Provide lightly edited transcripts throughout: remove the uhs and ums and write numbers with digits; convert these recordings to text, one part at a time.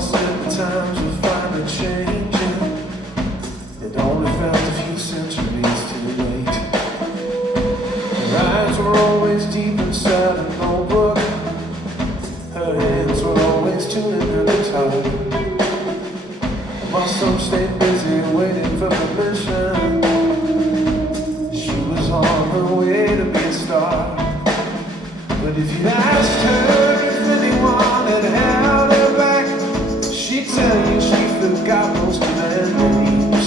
lost in the times we find it changing. It only felt a few centuries too late. Her eyes were always deep inside a notebook. Her hands were always tuning her guitar. While some stayed busy waiting for permission, she was on her way to be a star. But if you asked her if anyone had held her back, she'd tell you she forgot most of their names.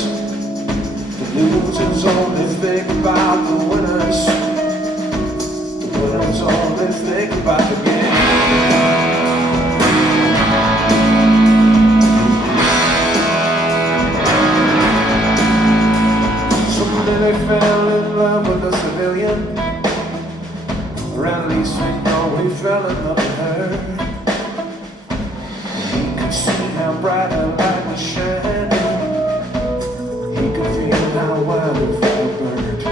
The losers only think about the winners. The winners only think about the game. They fell in love with a civilian, or at least we know he fell in love with her. He could see how bright her light was shining. He could feel how wild her fire burned.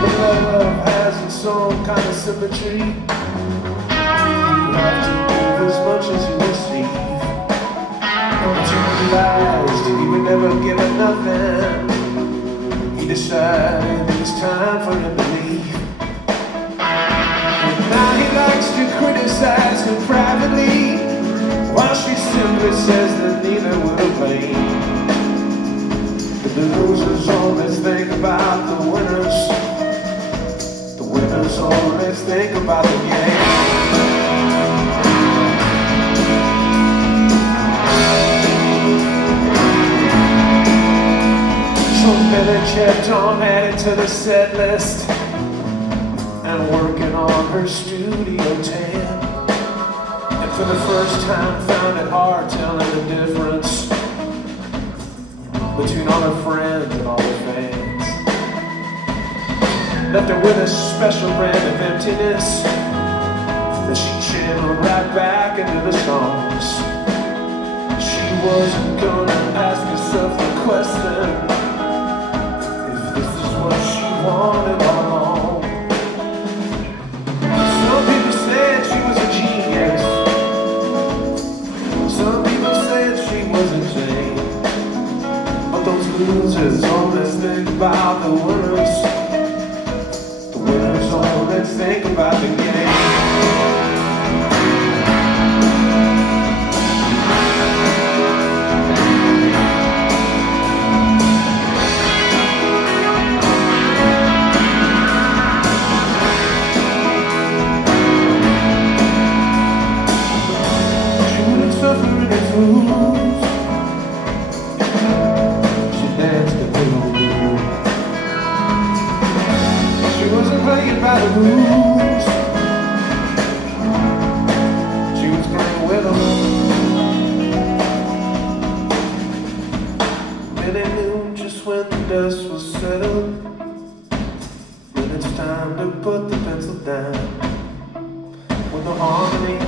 But love has its own kind of symmetry. You have to give as much as you receive. But you realized he would never give her nothing. He decided it was time for him to leave. And now he likes to criticize her privately, while she simply says that neither would have blame. The losers always think about the winners. The winners always think about the game. So Billy kept on adding to the set list and working on her Studio 10. And for the first time found it hard telling the difference between all her friends and all her fans. Left her with a special brand of emptiness that she channeled right back into the songs. She wasn't gonna ask herself the question what she wanted all along. Some people said she was a genius. Some people said she was insane. But those losers always think about the winners. The winners always think about the game. She danced the blues. She wasn't playing by the rules. She was playing with them. Billy knew just when the dust was settled, when it's time to put the pencil down, when the harmony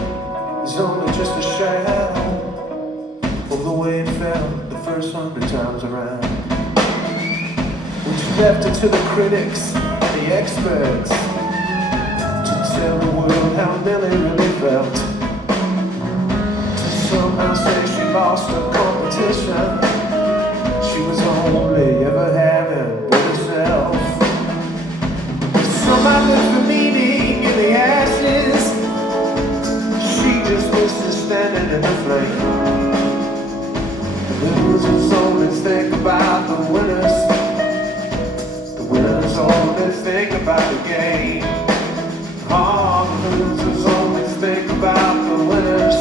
is only just a shadow of the way it felt the first 100 times around. When she left it to the critics and the experts to tell the world how Millie really felt, to somehow say she lost her competition. She was only ever having with herself. Somebody left the meaning in the ashes. She just misses standing in the flame. The losers always think about the winners. The winners always think about the game. Oh, the losers always think about the winners.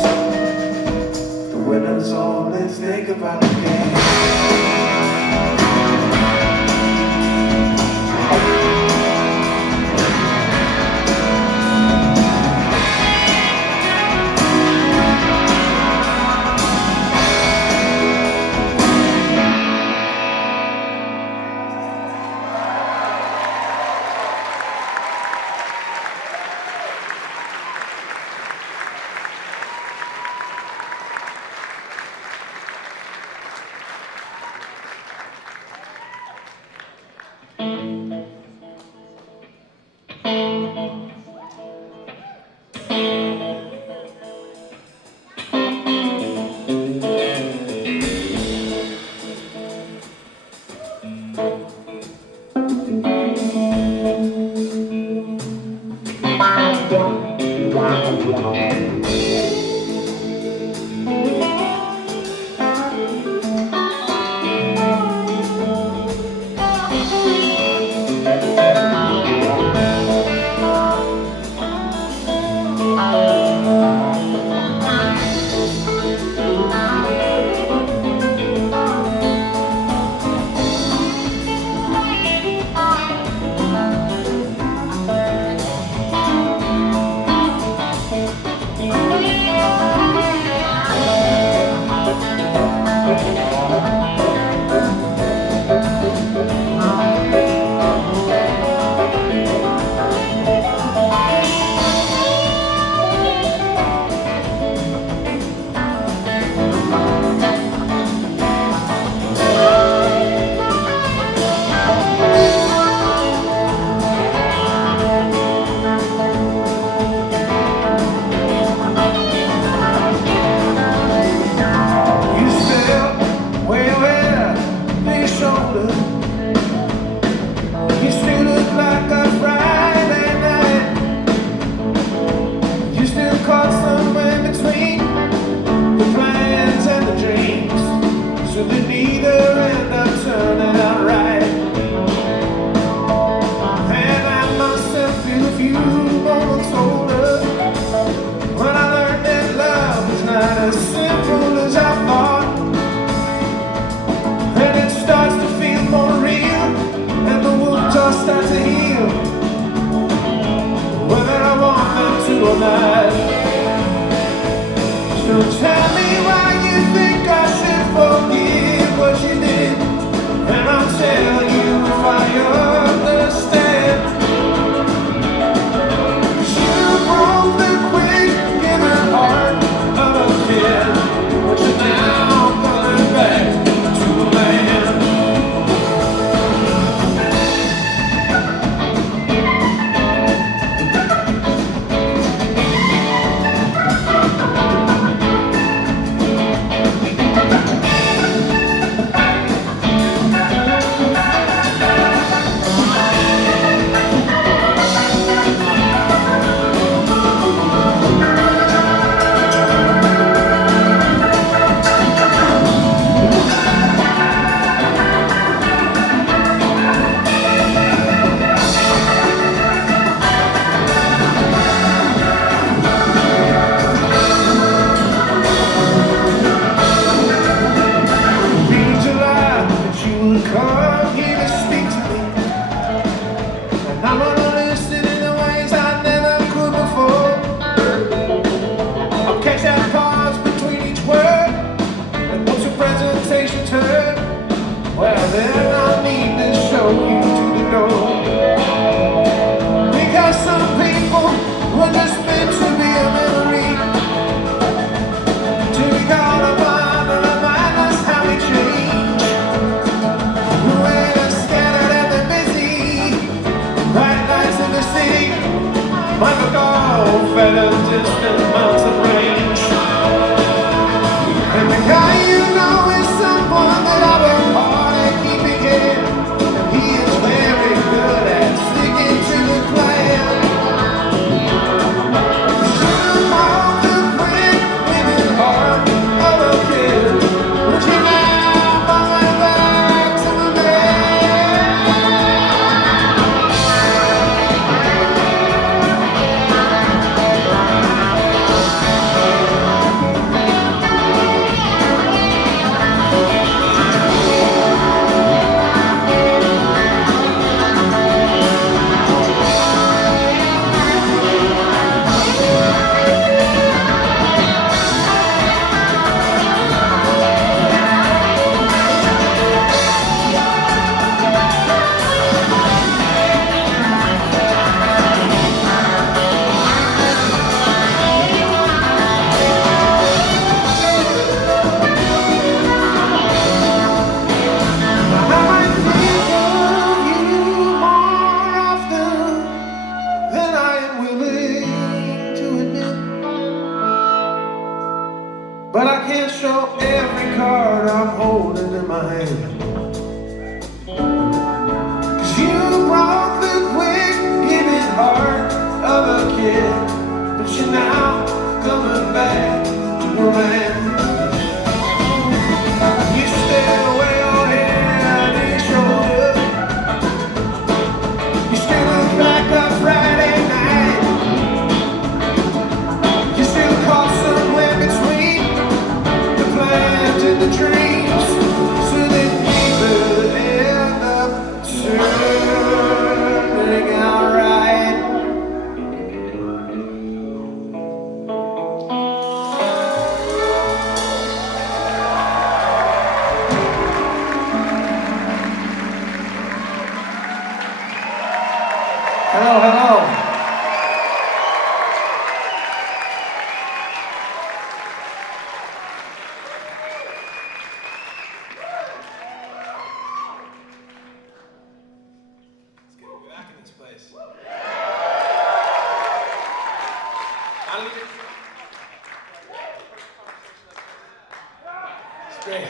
The winners always think about the game. It's great.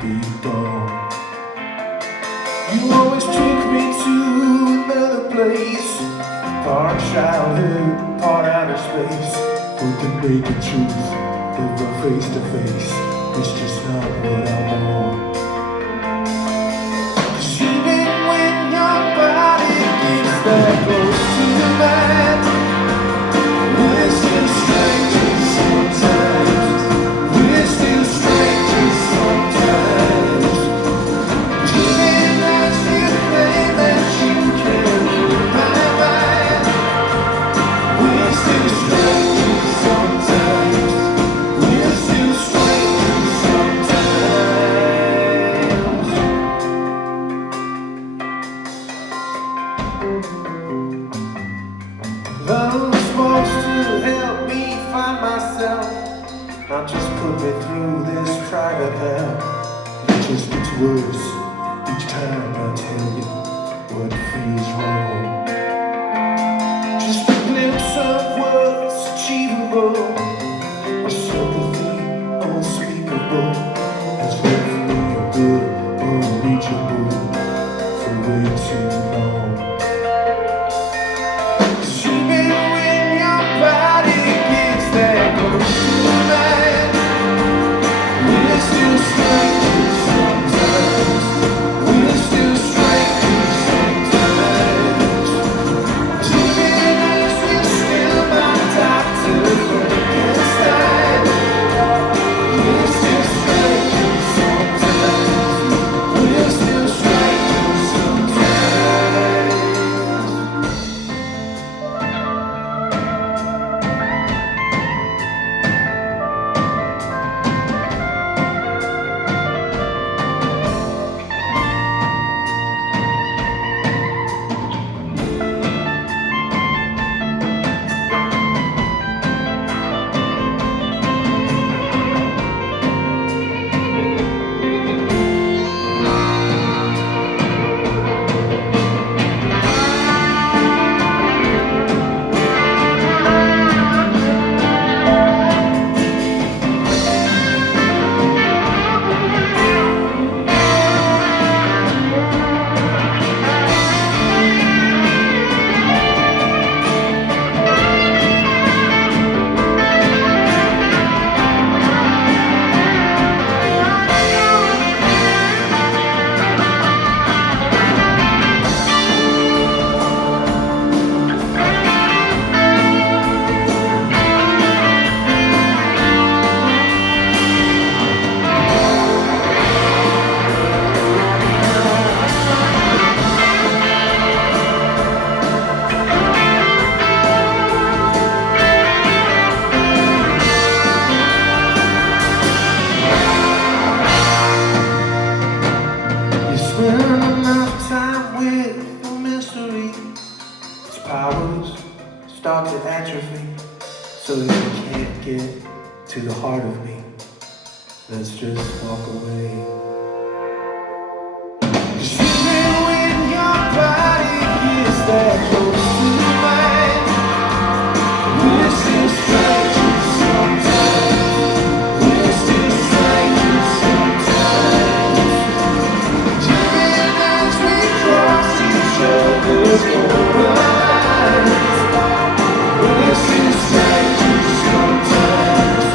be done. You always took me to another place, part childhood, part outer space. But the naked truth of our face to face is just not what I want. 'Cause even when your body gets that close to mine, we're still strangers sometimes. We're still strangers sometimes. Even as you claim that you can read my mind, we're still strangers sometimes. We're still strangers sometimes. Love was supposed to help me find myself, not just put me through this private hell. It just gets worse each time I tell you what feels wrong. Just a glimpse of what's achievable, a sympathy unspeakable, has left me a good unreachable for way too long. 'Cause even when your body gets that close to mine, we're still strangers sometimes. We're still strangers sometimes. Even as we're still my Dr. Frankenstein, we're still strangers sometimes. We're still strangers sometimes. You spend enough time with the mystery, its powers start to atrophy, so that you can't get to the heart of me. Let's just walk away. 'Cause even when your body gets that close to mine, we're still strangers sometimes. We're still strangers sometimes. Even as we cross each other's lines, we're still strangers sometimes.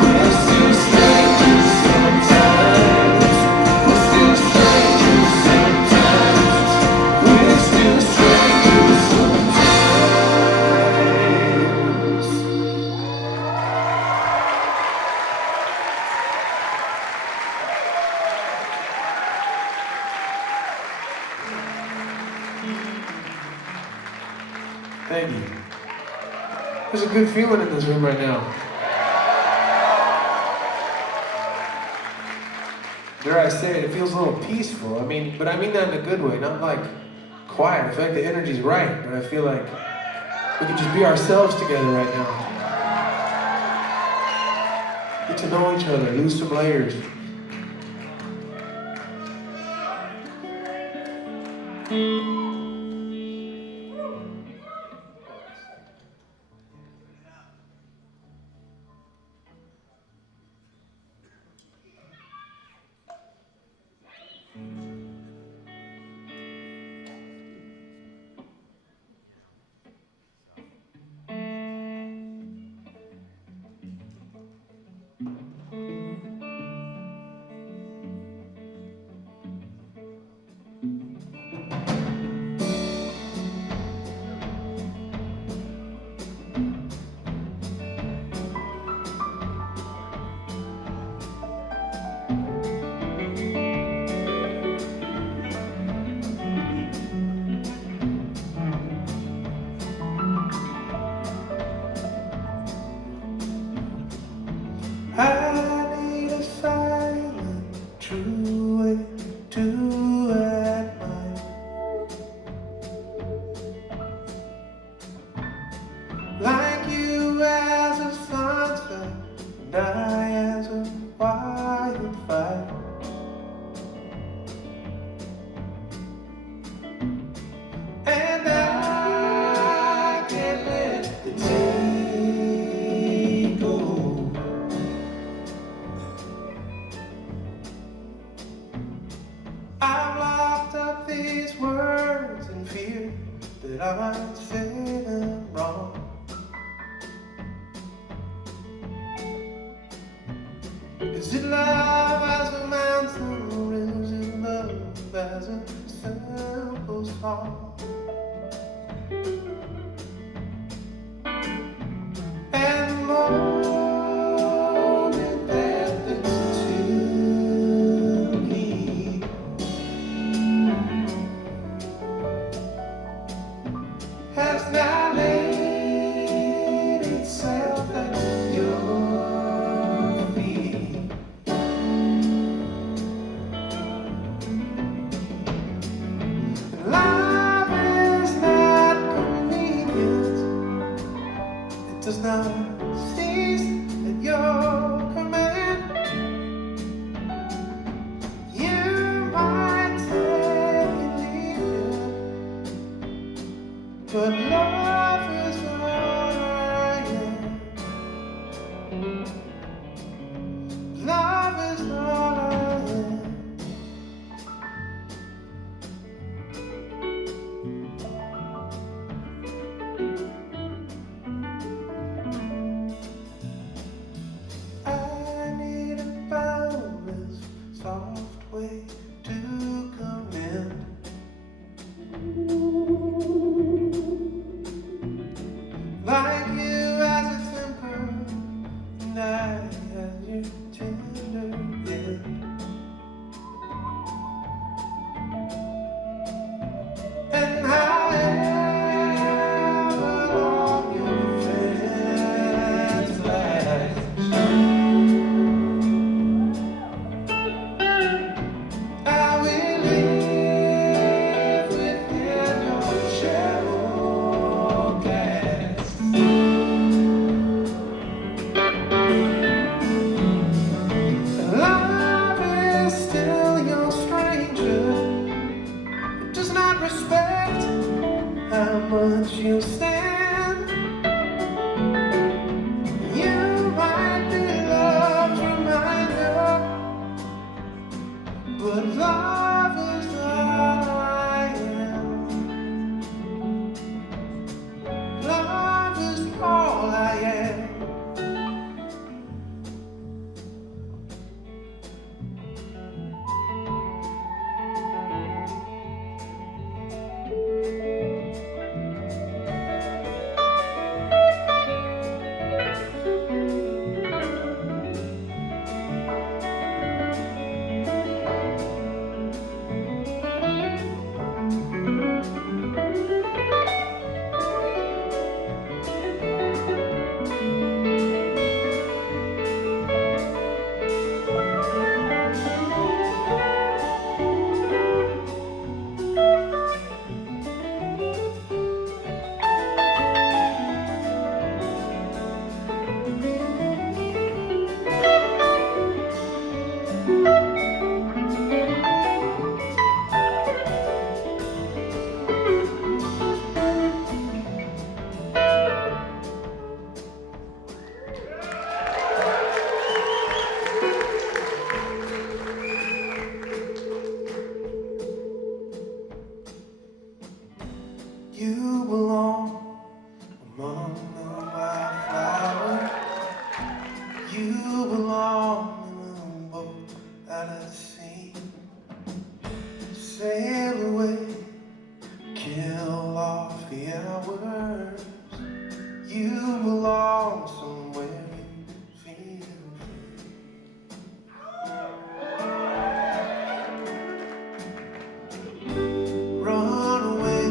We're still strangers sometimes. We're still strangers sometimes. We're still strangers sometimes. Thank you. There's a good feeling in this room right now. Dare I say it, it feels a little peaceful. But I mean that in a good way, not like quiet. I feel like the energy's right, but I feel like we can just be ourselves together right now. Get to know each other, lose some layers. these words in fear that I might say them wrong. Is it love as a mountain, or is it love as a simple song? And more than that, it's to me. Has now laid itself at your feet. Love is not convenient. It does not cease at your command. You might take it, leave it, but love is all I am. Love is all I am. I need a boundless, soft way to commend. Like you as a temper, and I as your tender end. And however long your friends last, I will live within your shadow cast. Love is still your stranger. It does not respect how much you stand. You might be love's reminder, but love is all I am. Love is all I am. You belong among the wildflowers. You belong in a boat out at sea. Sail away, kill off the hours. You belong somewhere you feel free. Run away,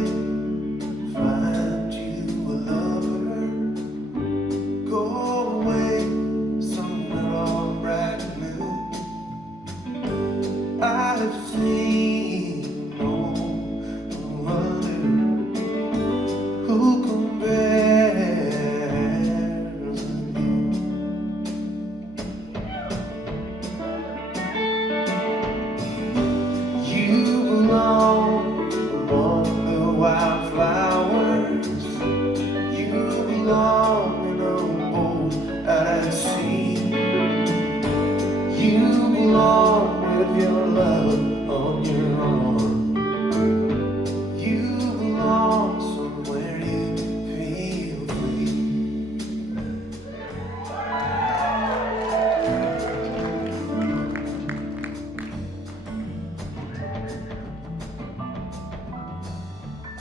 find you a lover. Go away somewhere all bright and new. I've seen no wonder who compares with you. You belong among the wildflowers. You belong in a boat out at sea. You belong with your love on your arm.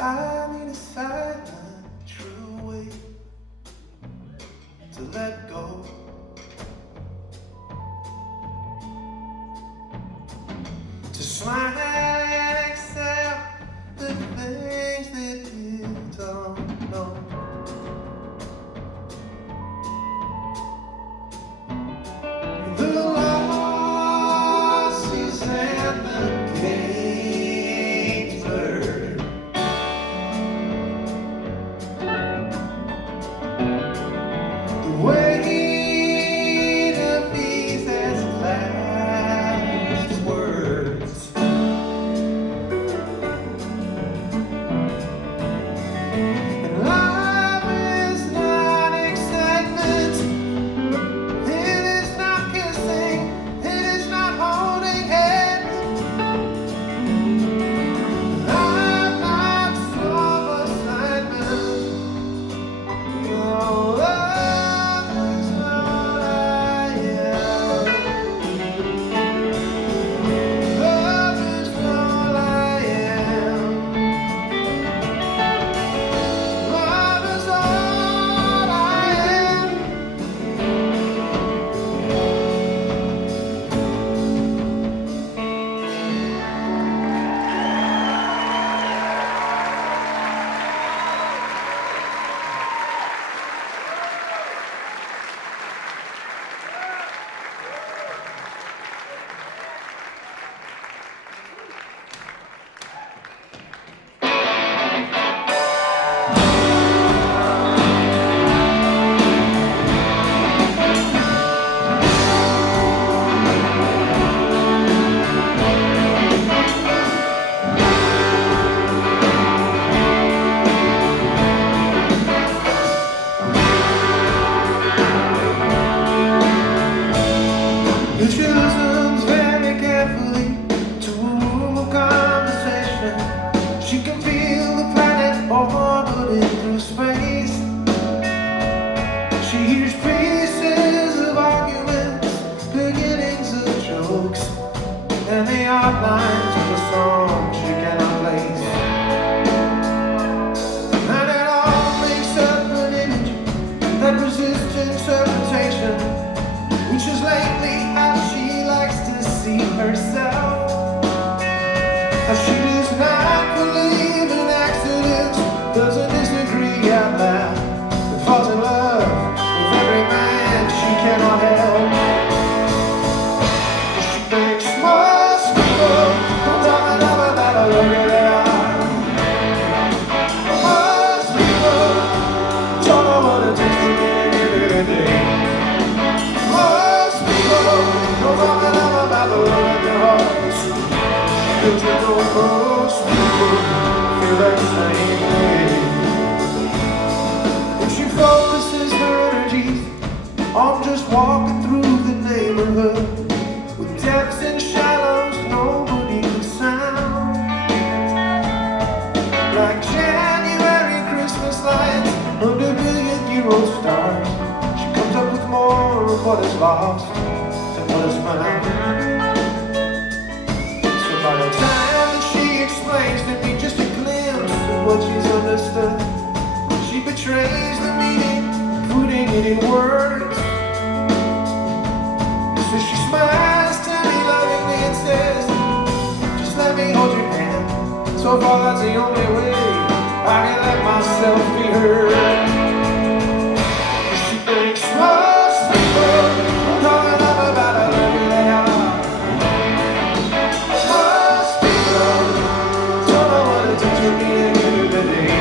I need a silent, true way to let go. To smile and accept the things that you don't know. The losses and the gains blurred. The weight of these as last words. And love is not excitement. It is not kissing. It is not holding hands. I'm not some assignment. No, love is all I am. Love is all I am. Love is all I am. You listens very carefully to a room of conversation. She can feel the planet orbiting through space. She hears pieces of arguments, beginnings of jokes, and the outlines of a song she cannot place. And it all makes up an image that resists interpretation, which is lately how she likes to see herself. She does not believe in accidents, doesn't disagree out loud, but falls in love with every man she cannot help. She thinks most people don't talk enough about how lucky they are. Most people don't know what it takes to get every day. Most people don't talk enough about the love in their hearts. Don't you know most people feel that same way? And she focuses her energies on just walking through the neighborhood with depths and shallows nobody can sound. Like January Christmas lights under billion-year-old stars, she comes up with more of what is lost than what is found. So by the time that she explains to me just a glimpse of what she's understood, she betrays the meaning, putting it in words. So she smiles to me lovingly and says, just let me hold your hand. So far that's the only way I can let myself be heard. She thinks most people don't enough about how lucky they are. Most people don't know what it takes to be a good day.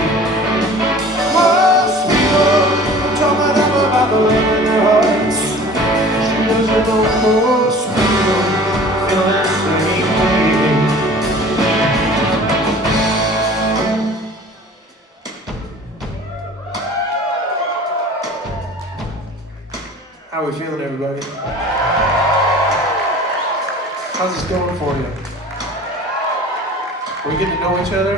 Most people don't enough about the love in their hearts. She doesn't know most people feel that same way. How are we feeling, everybody? How's this going for you? Are we getting to know each other?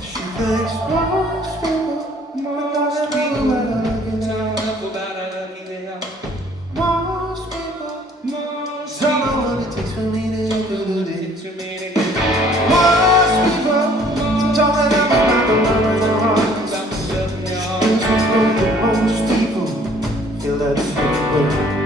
She thinks most people don't know about how lucky they are. Most people till that snippet.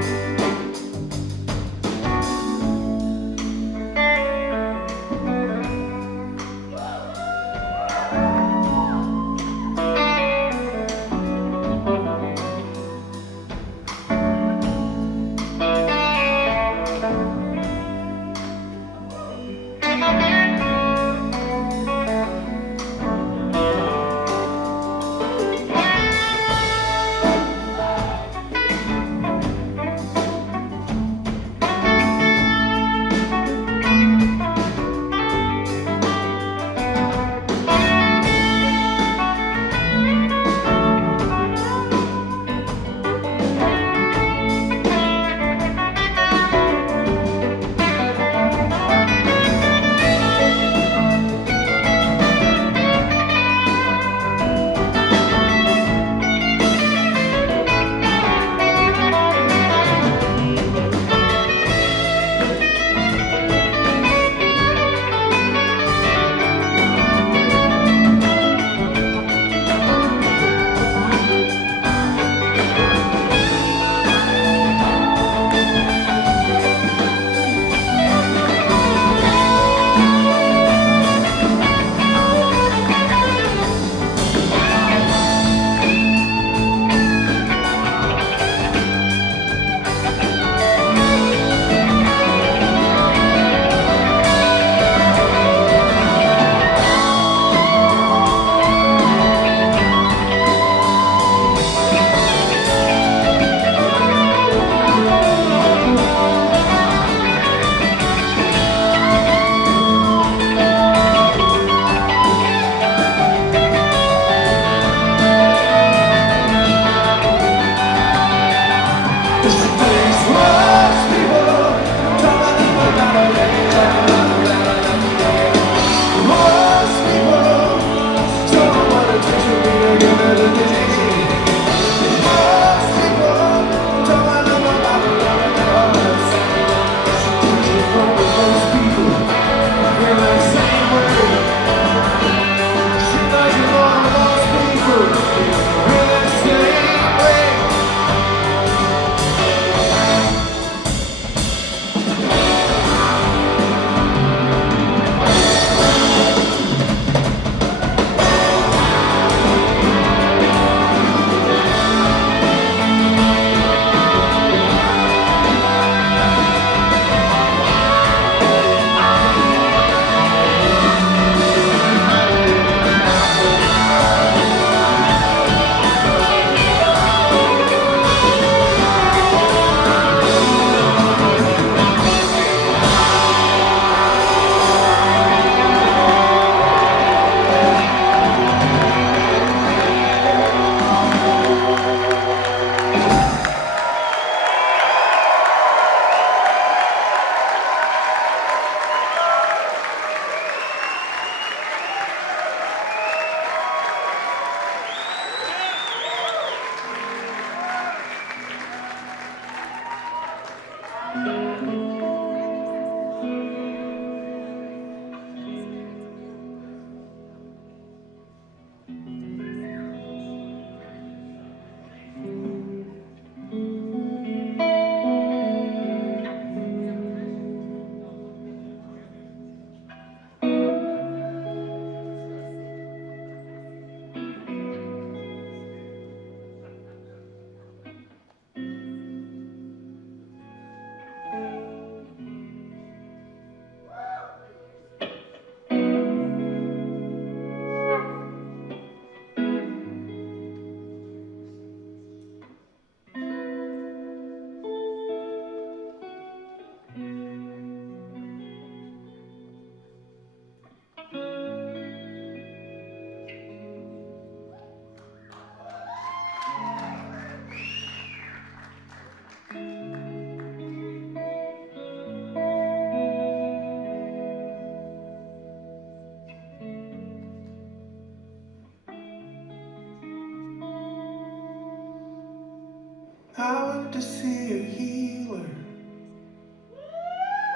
I went to see a healer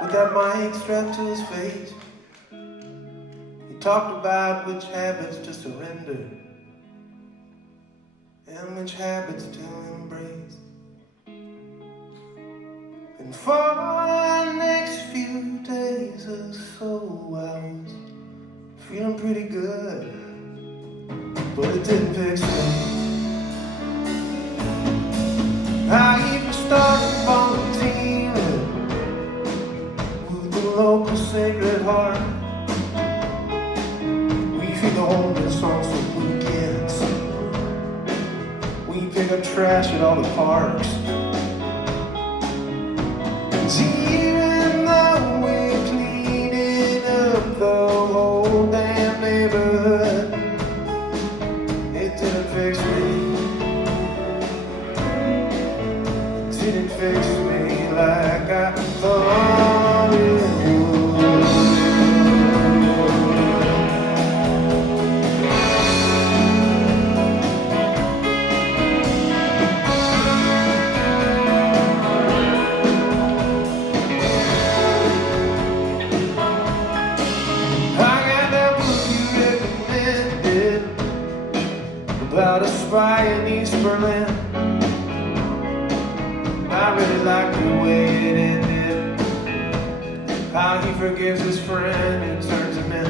with that mic strapped to his face. He talked about which habits to surrender and which habits to embrace. And for the next few days or so, I was feeling pretty good, but it didn't fix me. I even started volunteering with the local Sacred Heart. We feed the homeless on some weekends. We pick up trash at all the parks. Even though we're cleaning up the whole damn neighborhood, it didn't fix me. It didn't fix me like I thought it would. About a spy in East Berlin. I really liked the way it ended, how he forgives his friend and turns him in.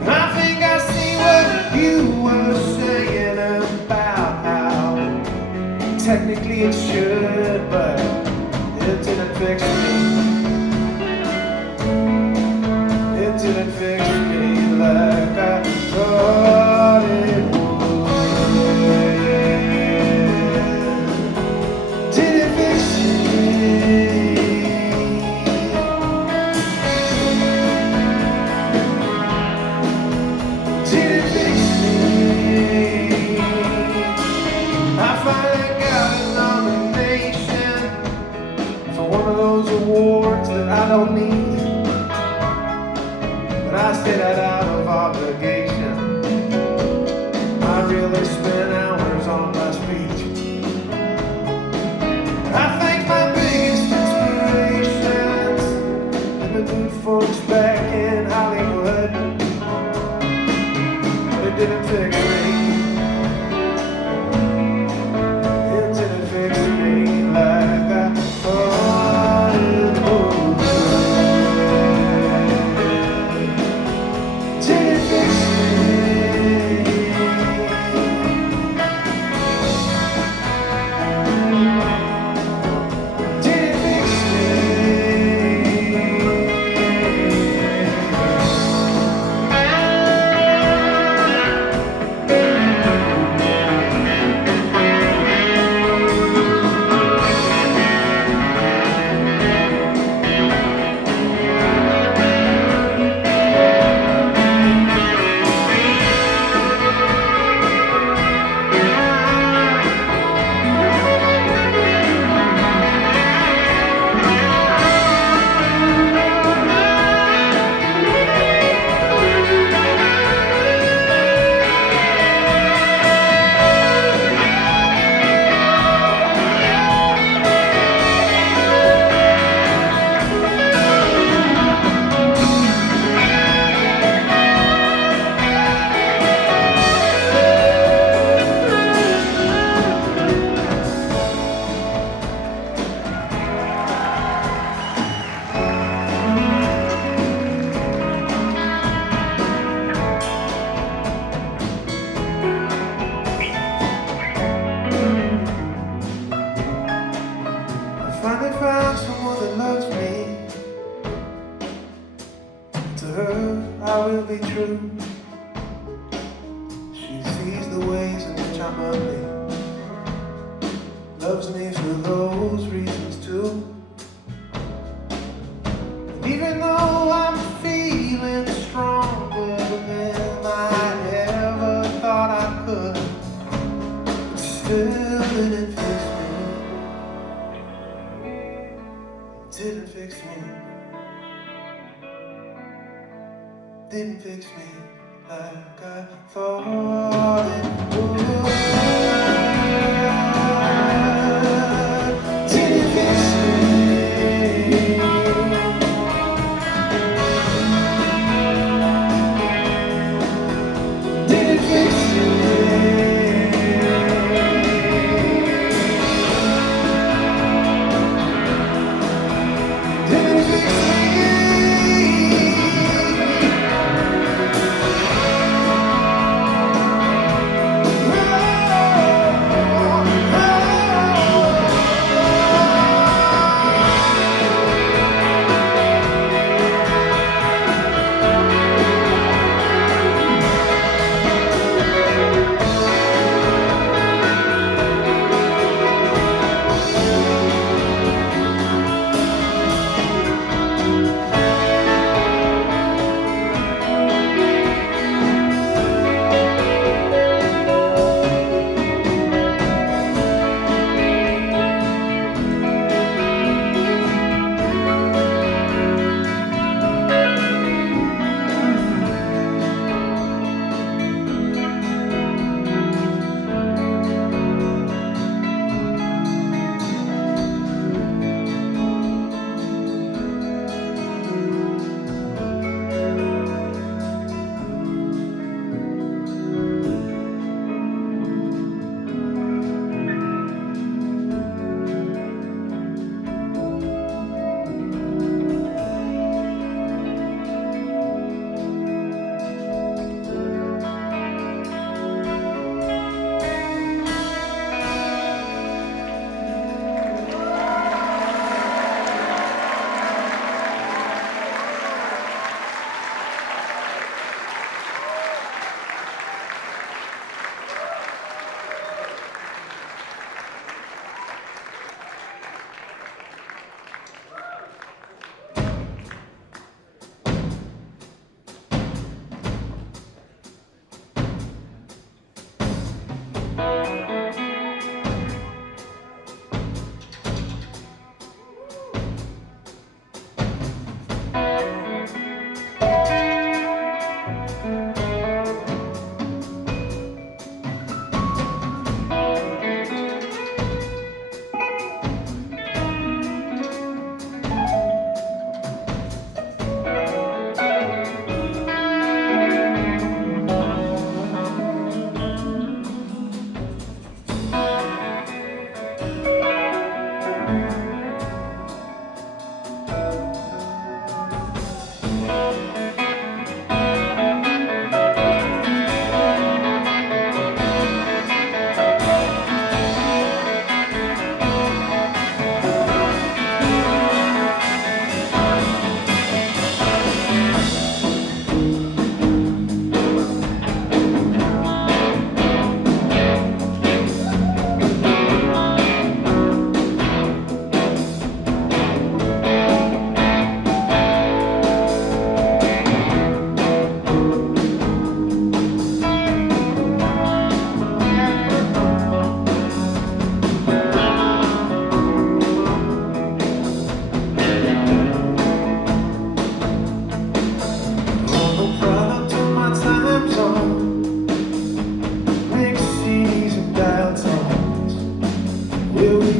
And I think I see what you were saying about how technically it should, but it didn't fix me. It didn't fix me like I thought it would. Didn't fix me. Didn't fix me. I finally got a nomination for one of those awards that I don't need, but I say that out of obligation. I really spent hours on my speech. I thank my biggest inspirations and the good folks back in Hollywood, but it didn't fix me. It didn't fix me like I thought it would. Didn't fix me. Didn't fix loves me for those reasons too. And even though I'm feeling stronger than I ever thought I could, it still didn't fix me. It didn't fix me. Didn't fix me like I thought it would. Didn't fix me. Didn't fix me.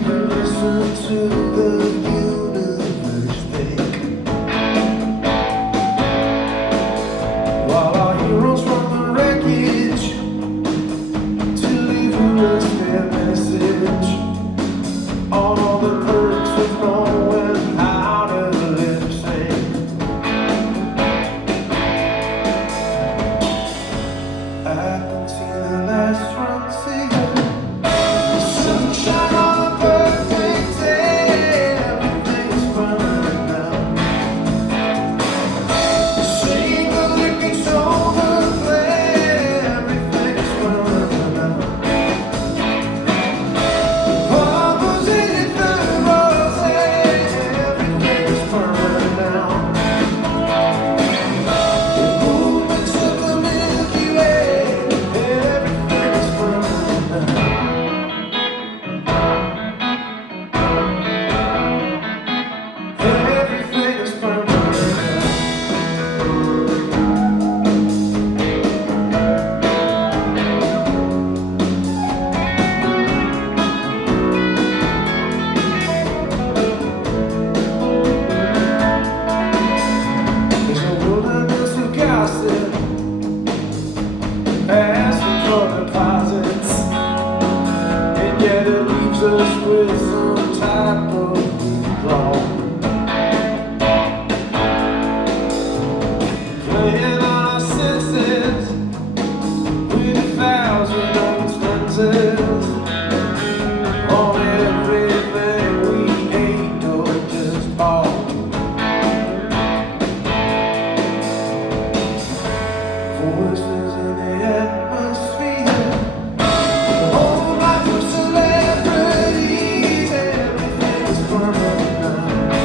listen to the universe think, while our heroes from the wreckage deliver us their message on all the perks of knowing how to lip sync. I can see the last front seat, the sunshine on a perfect day, everything's burning now. Seeing the liquid's overplay, everything's burning now. Bubbles in the rose, everything's burning now. The movements of the Milky Way, everything's burning now. Everything's burning now. There's a wilderness of gossip asking for deposits, and yet it leaves us with some type of withdrawal. Playing on our senses with 1,000 expenses on everything we ate or just bought. Voices in the atmosphere, the whole life of celebrities, everything's burning now.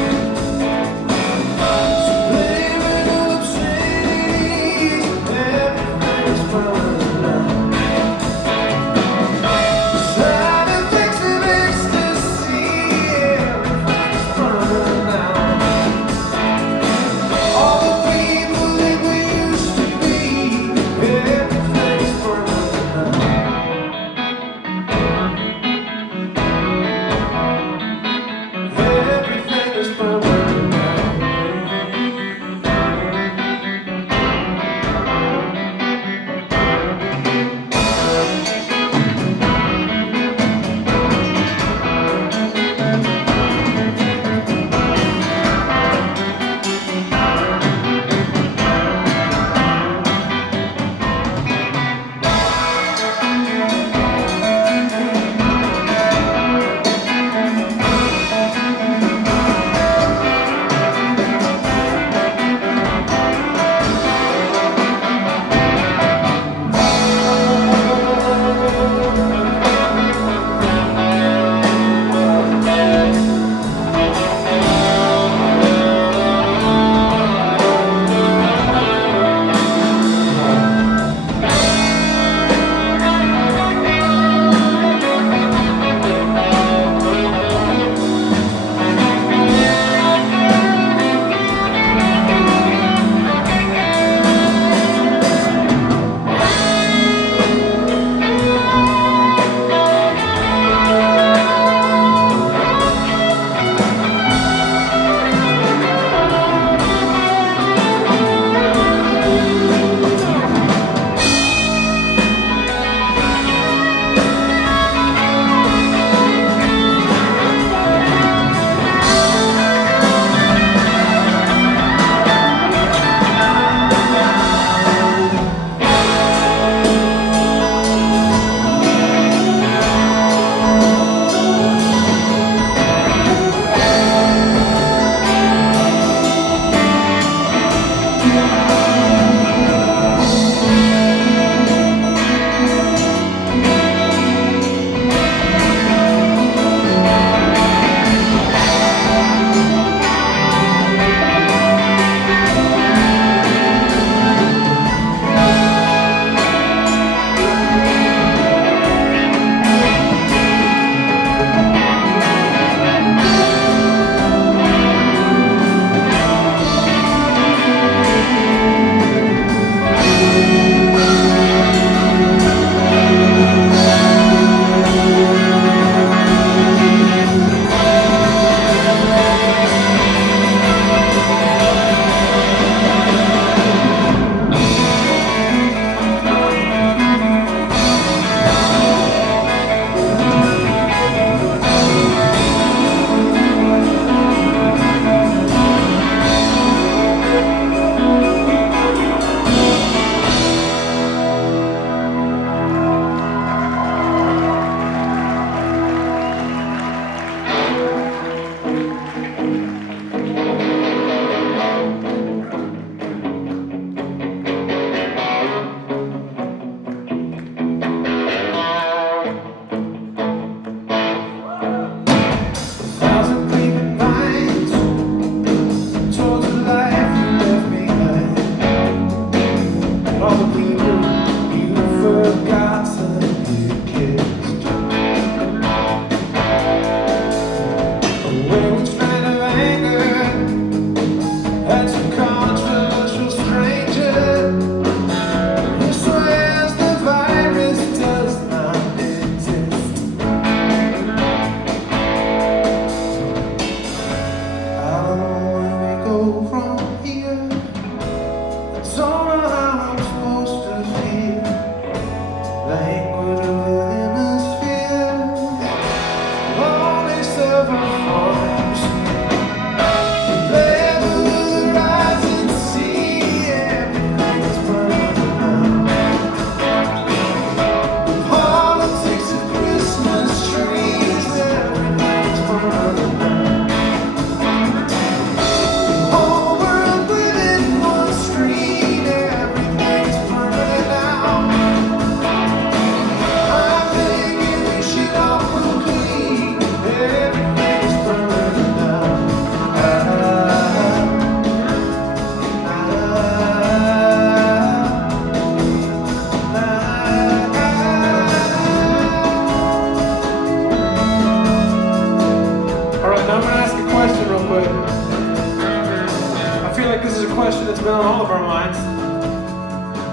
been on all of our minds,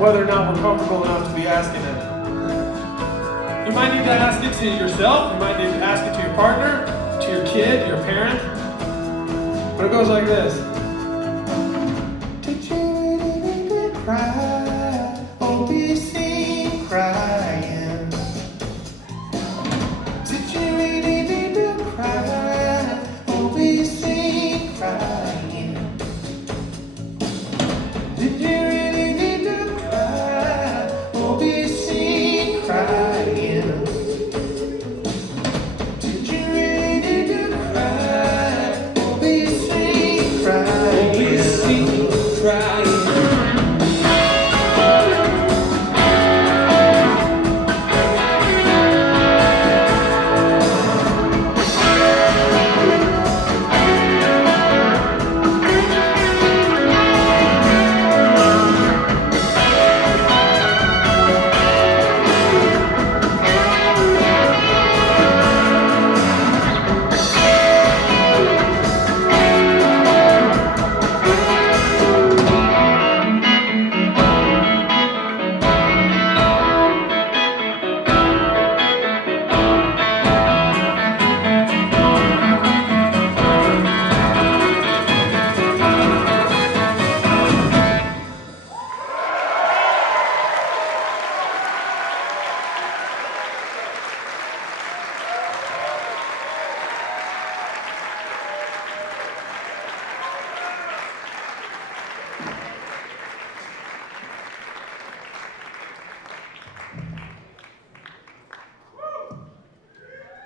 whether or not we're comfortable enough to be asking it. You might need to ask it to yourself, you might need to ask it to your partner, to your kid, your parent. But it goes like this. Did you really need to cry or be seen crying? Did you really need to cry or be seen crying? Did you really need to cry or be seen crying? Did you really need to cry or be seen crying? Be seen crying.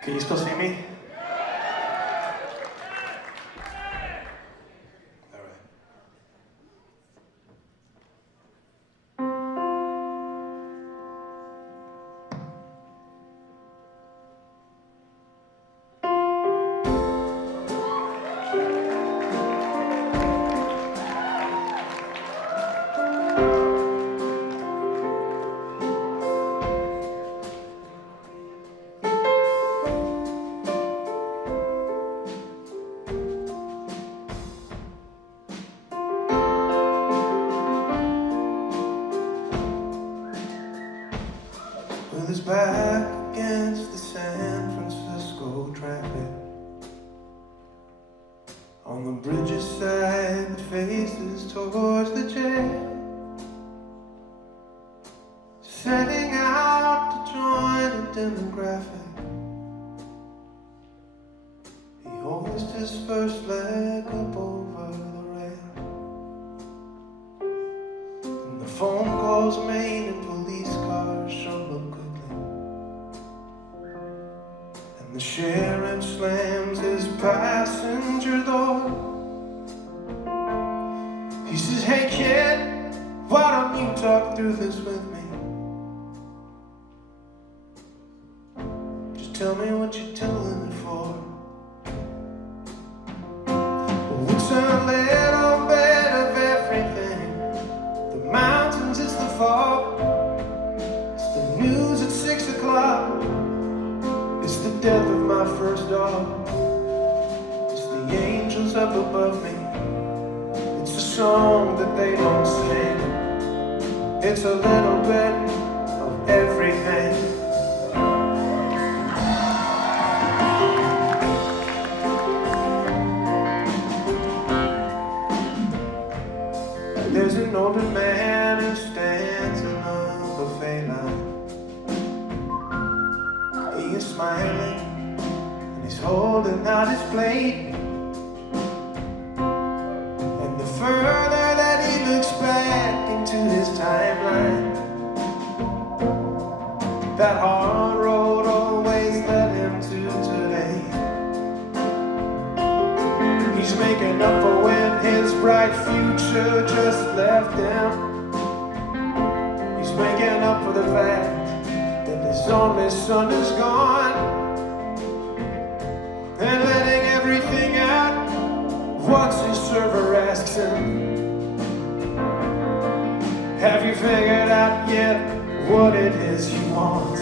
Can you still see me? All right. With his back against the San Francisco traffic, on the bridge's side that faces towards the jail, setting out to join a demographic. He hoisted his first leg up over the rail, and the phone calls made in police cars showed up quickly. The sheriff slams his passenger door. He says, "Hey kid, why don't you talk through this with me? Just tell me what you're telling me for." Well, it's a little bit of everything. The mountains, it's the fog. It's the news at 6 o'clock. It's the death of my first dog. It's the angels up above me. It's a song that they don't sing. It's a little bit of everything. There's an older man who stands in a buffet line. He is smiling and he's holding out his plate. And the further that he looks back into his timeline, that hard road always led him to today. He's making up for when his bright future just left him. He's making up for the fact his only son is gone, and letting everything out once his server asks him, "Have you figured out yet what it is you want?"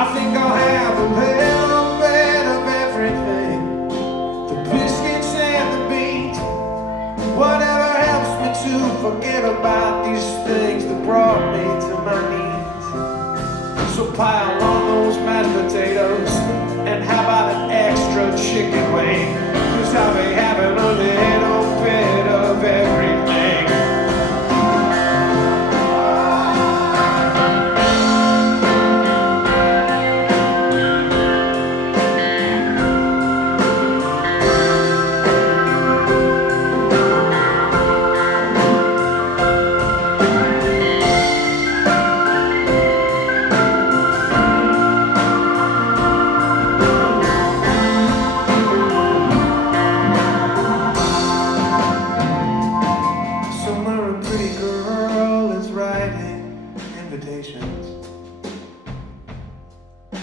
I think I'll have a little bit of everything. The biscuits and the beans, whatever forget about these things that brought me to my knees. So pile on those mashed potatoes and how about an extra chicken wing? 'Cause I'll be having a little bit of everything.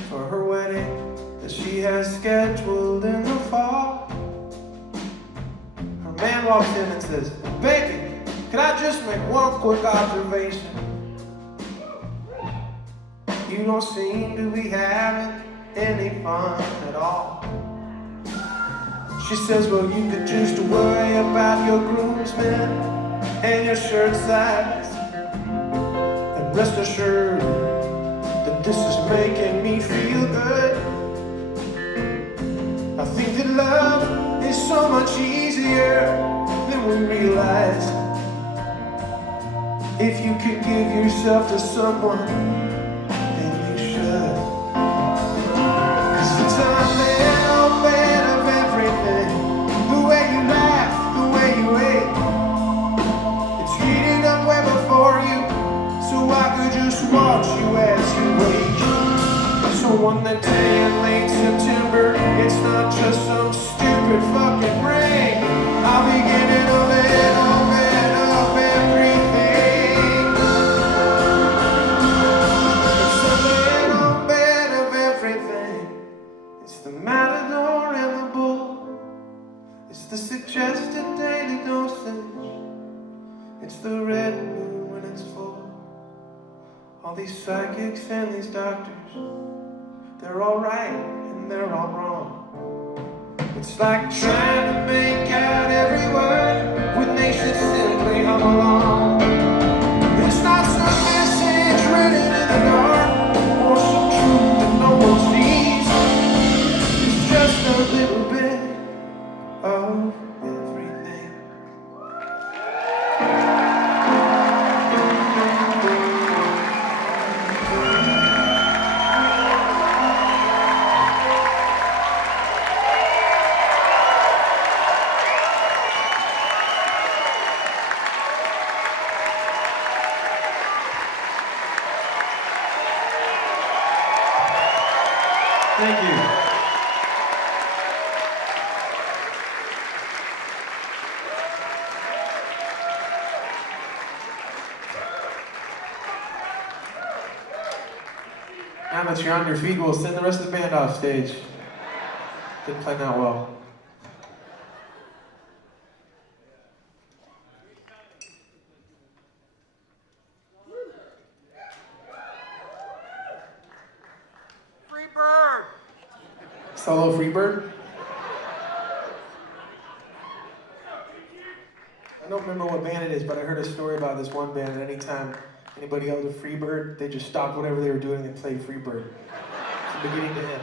For her wedding that she has scheduled in the fall. Her man walks in and says, "Baby, can I just make one quick observation? You don't seem to be having any fun at all." She says, "Well, you could just worry about your groomsmen and your shirt size, and rest assured that this is making me feel good. I think that love is so much easier than we realize. If you could give yourself to someone, then you should. 'Cause it's a little bit of everything. The way you laugh, the way you hate, it's heating up way before you, so I could just watch you as you wait. So on that day in late September, it's not just some stupid fucking rain. I'll be getting a little bit of everything. It's a little bit of everything. It's the matador and the bull. It's the suggested daily dosage. It's the red moon when it's full. All these psychics and these doctors, they're all right and they're all wrong. It's like trying to make out every word when they should simply hum along. It's not some message written in the dark or some truth that no one sees. It's just a little bit of everything. Thank you. Now that you're on your feet, we'll send the rest of the band off stage. Didn't plan out well. Freebird! Solo Freebird. I don't remember what band it is, but I heard a story about this one band, and anytime anybody yelled a Freebird, they just stopped whatever they were doing and played Freebird. From beginning to end.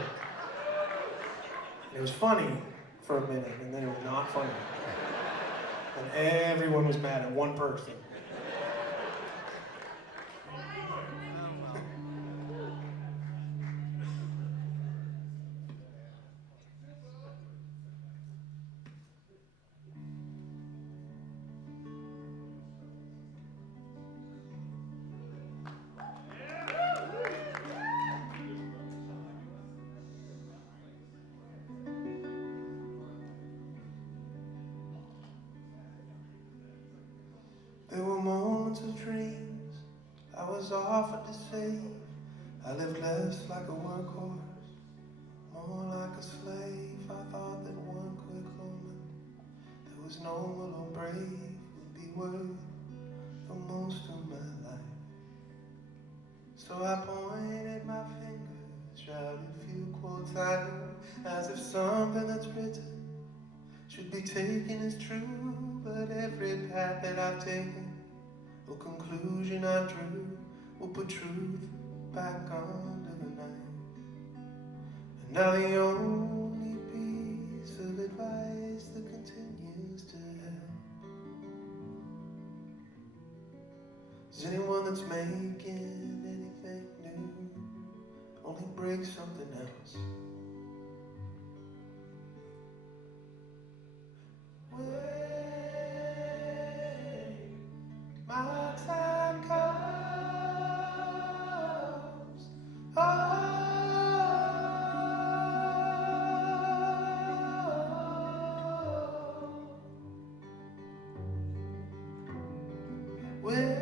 And it was funny for a minute, and then it was not funny. And everyone was mad at one person. There were moments of dreams I was offered to save. I lived less like a workhorse, more like a slave. I thought that one quick moment that was normal or brave would be worth the most of my life. So I pointed my finger, shouted a few quotes I knew, as if something that's written should be taken as true. But every path that I've taken what conclusion I drew will put truth back under the knife. And now the only piece of advice that continues to help is anyone that's making anything new only breaks something else. When my time comes, oh, when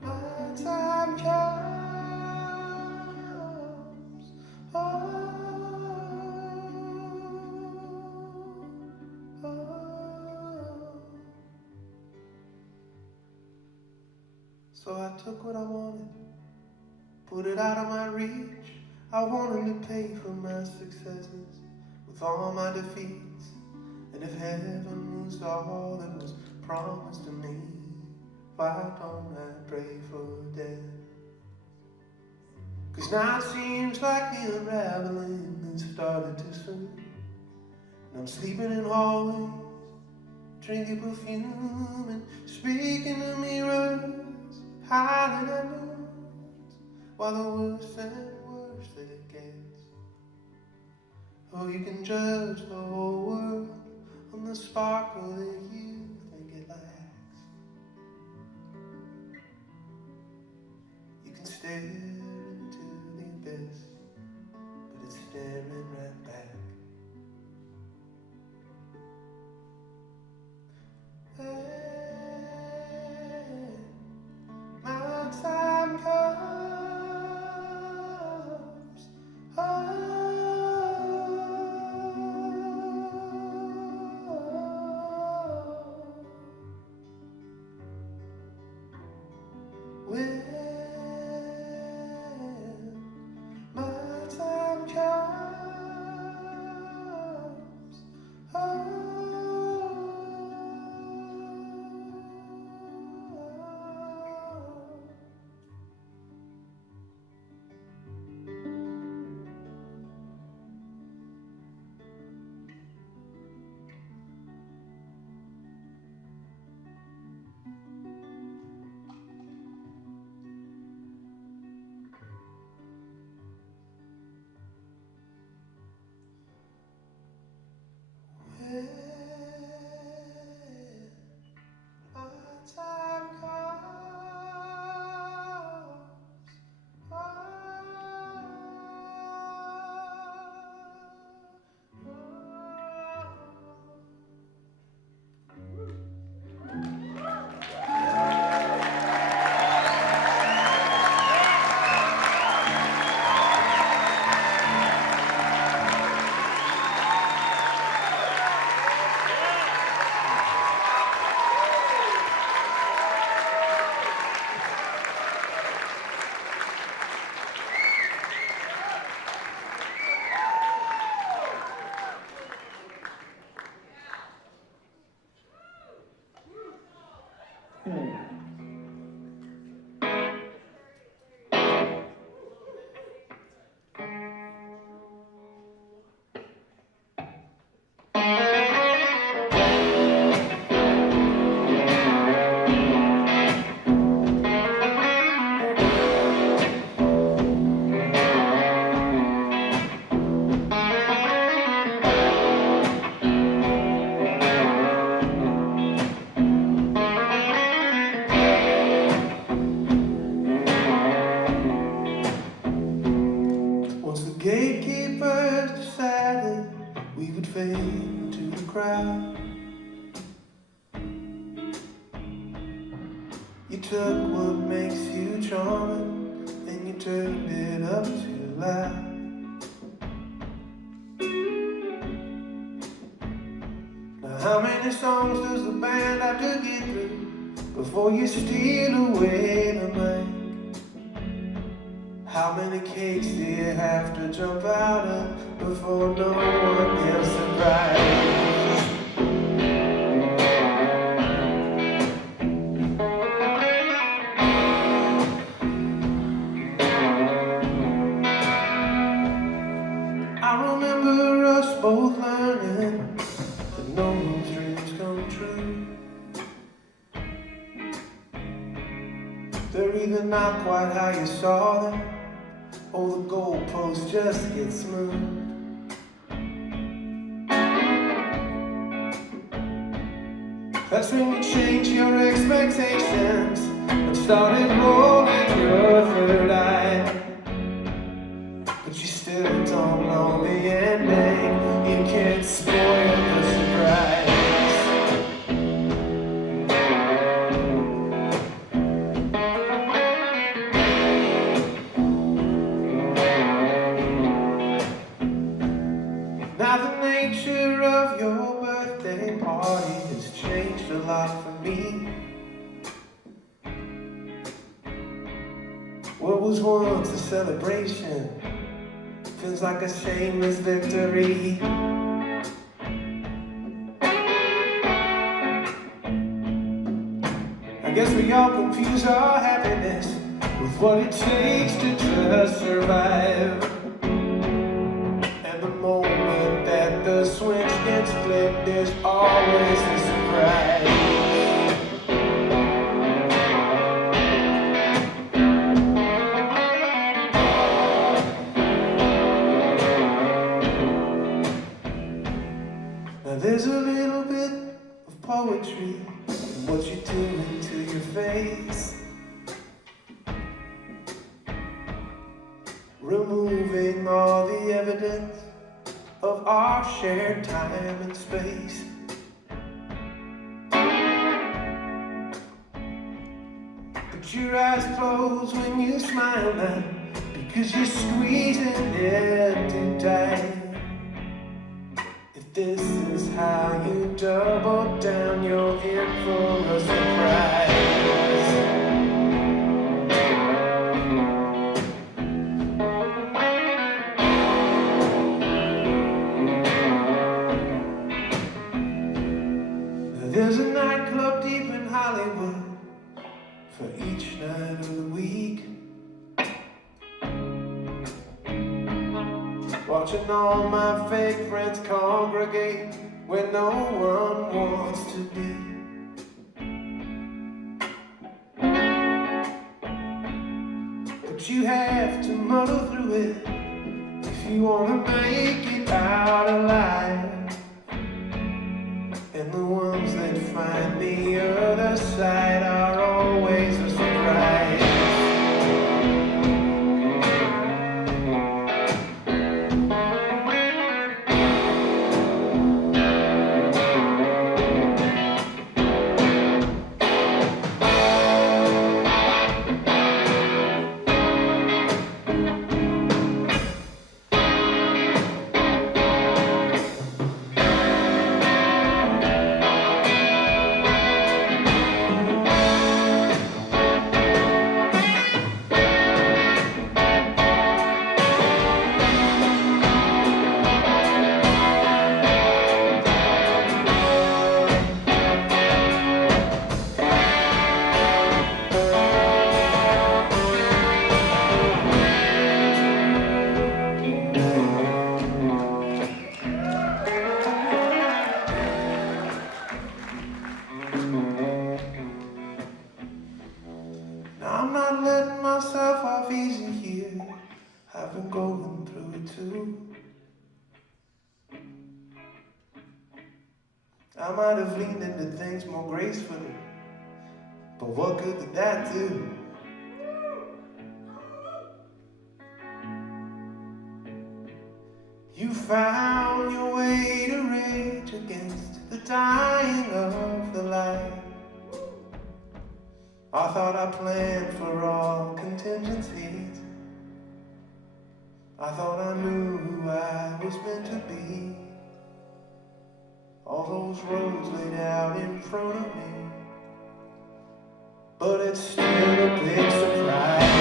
my time comes, oh, so I took what I wanted, put it out of my reach. I wanted to pay for my successes with all my defeats. And if heaven was all that was promised to me, why don't I pray for death? 'Cause now it seems like the unraveling has started too soon. And I'm sleeping in hallways, drinking perfume and speaking to mirrors, hiding at moons, while the worse and worse that it gets. Oh, you can judge the whole world on the sparkle that you think it lacks. You can stare into the abyss, but it's staring right back. When my time comes, oh, when my time comes, oh, when my time comes, oh, once the gatekeepers decided we would fade into the crowd, you took what makes you charming and you turned it up too loud. Now how many songs does the band have to get through before you steal away the mic? How many cakes do you have to jump out of before no one else arrives? they're not quite how you saw them. Oh, the goalposts just get moved. That's when you change your expectations and started rolling your third eye. But you still don't know the ending. You can't spoil the surprise. Now the nature of your birthday party has changed a lot for me. What was once a celebration feels like a shameless victory. I guess we all confuse our happiness with what it takes to just survive. And the moment that the switch gets flipped, there's always a surprise. Now there's a little bit of poetry in what you're doing to your face. Removing all the evidence of our shared time and space. But your eyes close when you smile now, because you're squeezing it too tight. If this is how you double down, you're in for a surprise. There's a nightclub deep in Hollywood for each night of the week. Watching all my fake friends congregate where no one wants to be. But you have to muddle through it if you want to make it out alive. And the ones that find the other side are always a surprise. I'm not letting myself off easy here. I've been going through it too. I might have leaned into things more gracefully, but what good did that do? You found your way to rage against the dying of the light. I thought I planned for all contingencies. I thought I knew who I was meant to be. All those roads laid out in front of me, but it's still a big surprise.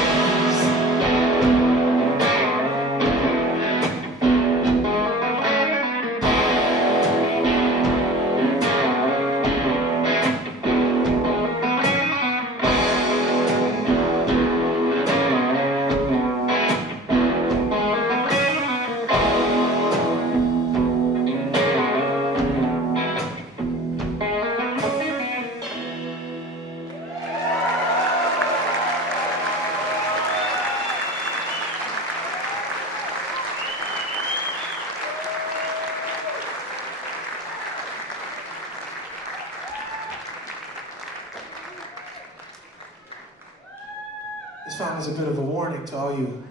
song is a bit of a warning to all you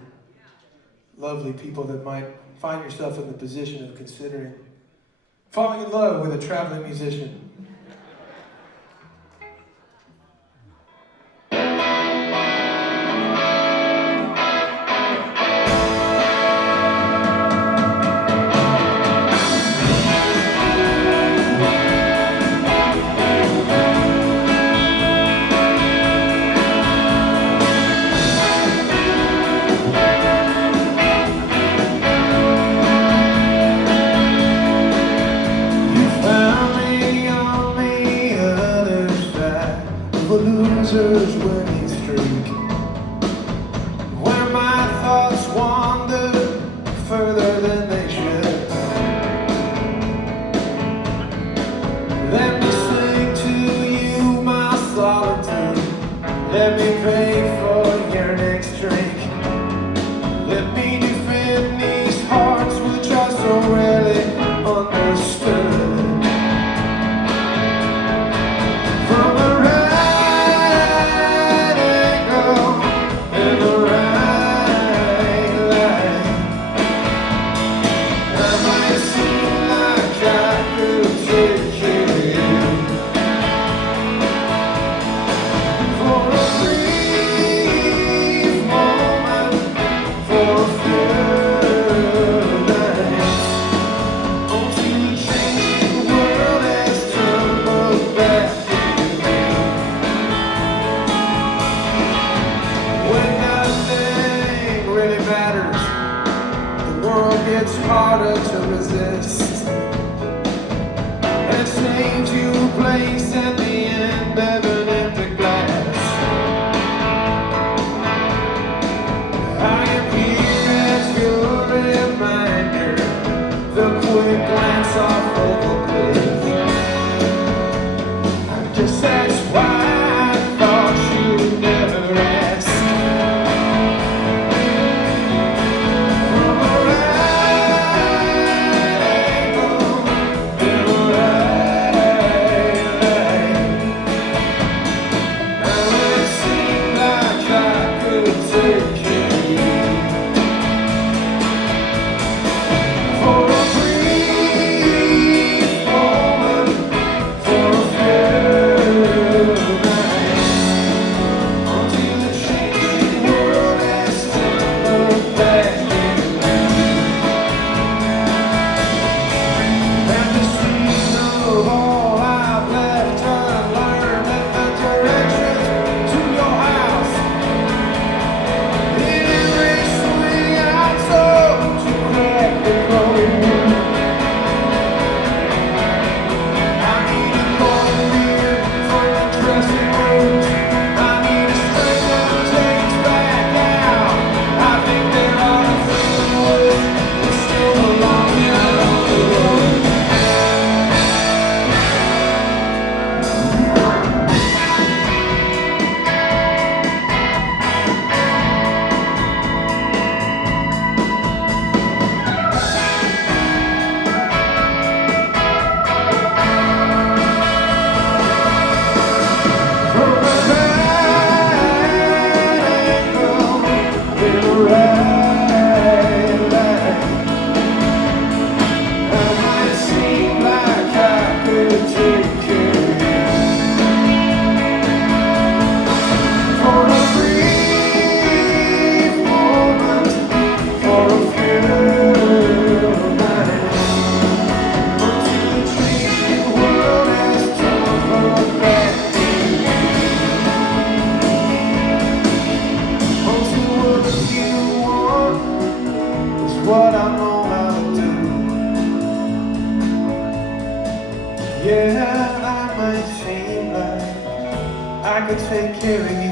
lovely people that might find yourself in the position of considering falling in love with a traveling musician. Loser's winning streak, where my thoughts wander further than they should. Let me sing to you my solitude. Let me pay for your next drink. Let me defend these hearts which are so rarely understood. From a it's harder to resist and saves you a place at the end of an empty glass. I am here as your reminder, the quick glance off of the cliff. I guess that's why I thought you'd never ask. What I know how to do. Yeah, I might seem like I could take care of you.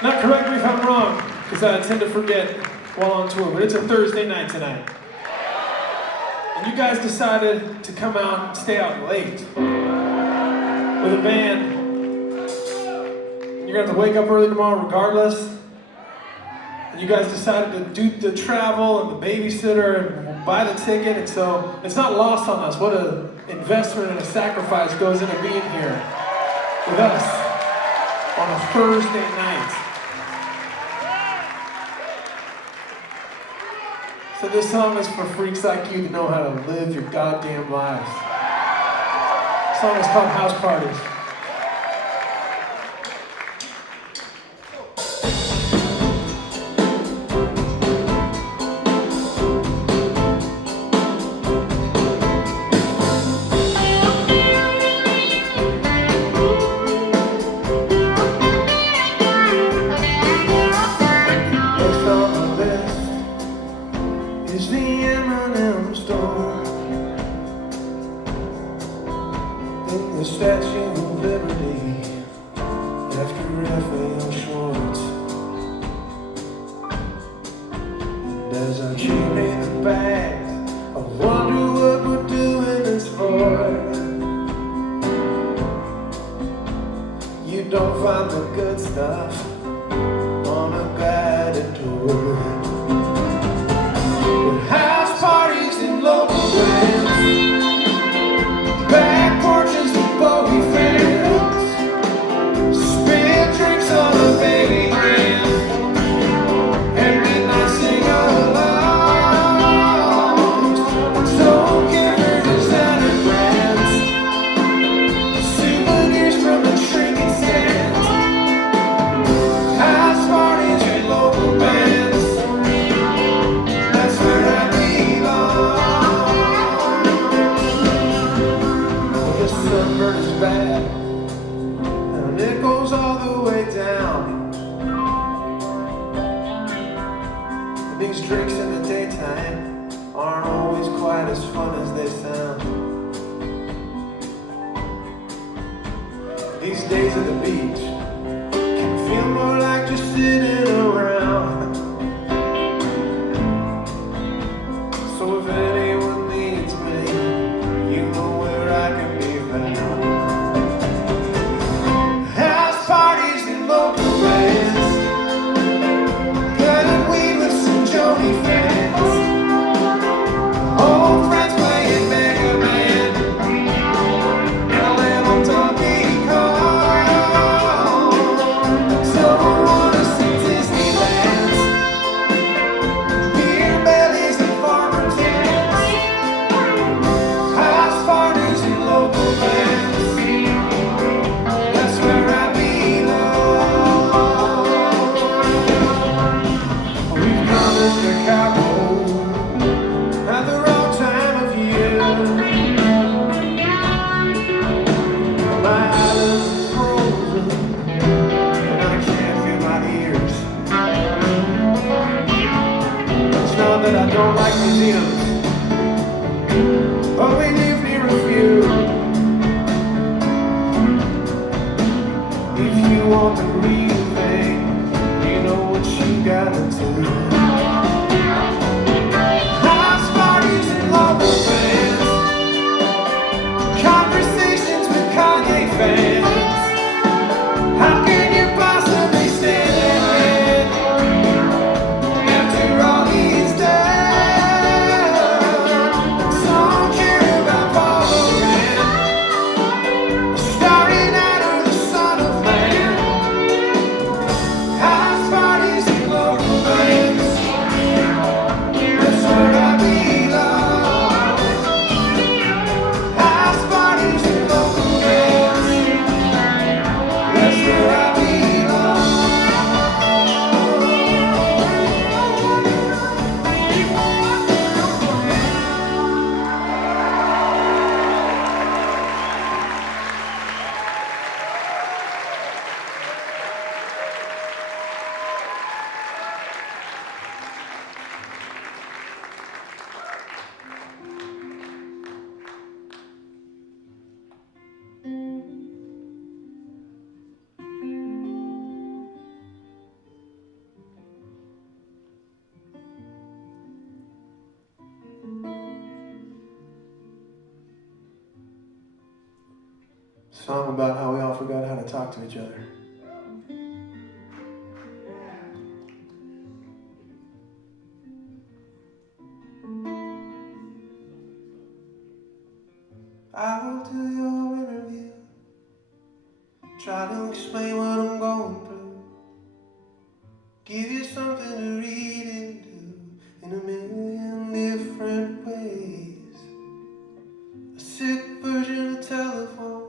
Now correct me if I'm wrong, because I tend to forget while on tour, but it's a Thursday night tonight. And you guys decided to come out and stay out late with a band. You're gonna have to wake up early tomorrow regardless. And you guys decided to do the travel and the babysitter and buy the ticket, and so it's not lost on us what an investment and a sacrifice goes into being here with us on a Thursday night. So this song is for freaks like you to know how to live your goddamn lives. The song is called House Parties. The Statue of Liberty after Raphael Schwartz. And as I carry the bags, I wonder what we're doing this for. You don't find the good stuff on a guided tour. But house parties in local bands, back porches and Bowie fans, spit drinks on a baby grand, and midnight sing-alongs. Don't give her designer brands, souvenirs from the shrinking stands. House parties and local bands, that's where I belong. The sunburn is bad, and it goes all the way down. These drinks in the daytime aren't always quite as fun as they sound. These days at the beach can feel more like just sitting around. So if anyone needs me, you know where I can be found. House parties and local bands, cutting weed with some Joni fans, old friends playing Mega Man, and a little Donkey Kong. Someone wanna see Disneylands, beer bellies and farmer tents. House parties and local bands, that's where I belong. We've come to Chicago at the wrong time of year. My eyelids are frozen and I can't feel my ears. It's not that I don't like museums, but we live near a few. If you want the real thing, you know what you gotta do. House parties and local bands, conversations with Kanye fans. How can you possibly stand that man after all he's done? song about how we all forgot how to talk to each other. I will do your interview, try to explain what I'm going through, give you something to read into in a million different ways. A sick version of telephone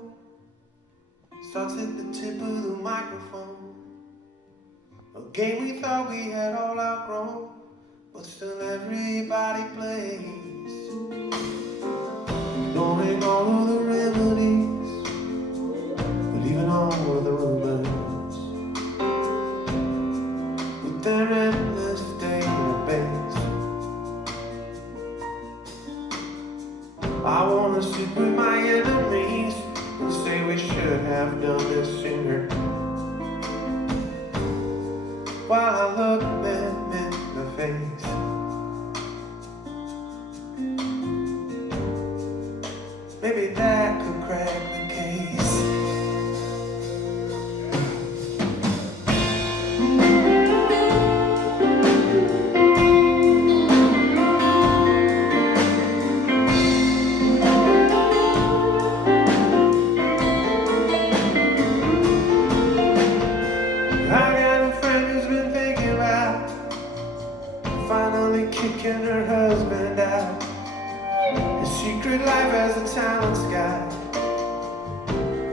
starts at the tip of the microphone. A game we thought we had all outgrown, but still everybody plays. Ignoring all of the remedies, believing all of the rumors, with their endless database. I wanna sit with my enemies and say we should have done this sooner, while I look them in the face. Maybe that could crack the case. I got a friend who's been thinking about finally kicking her husband out. His secret life as a talent scout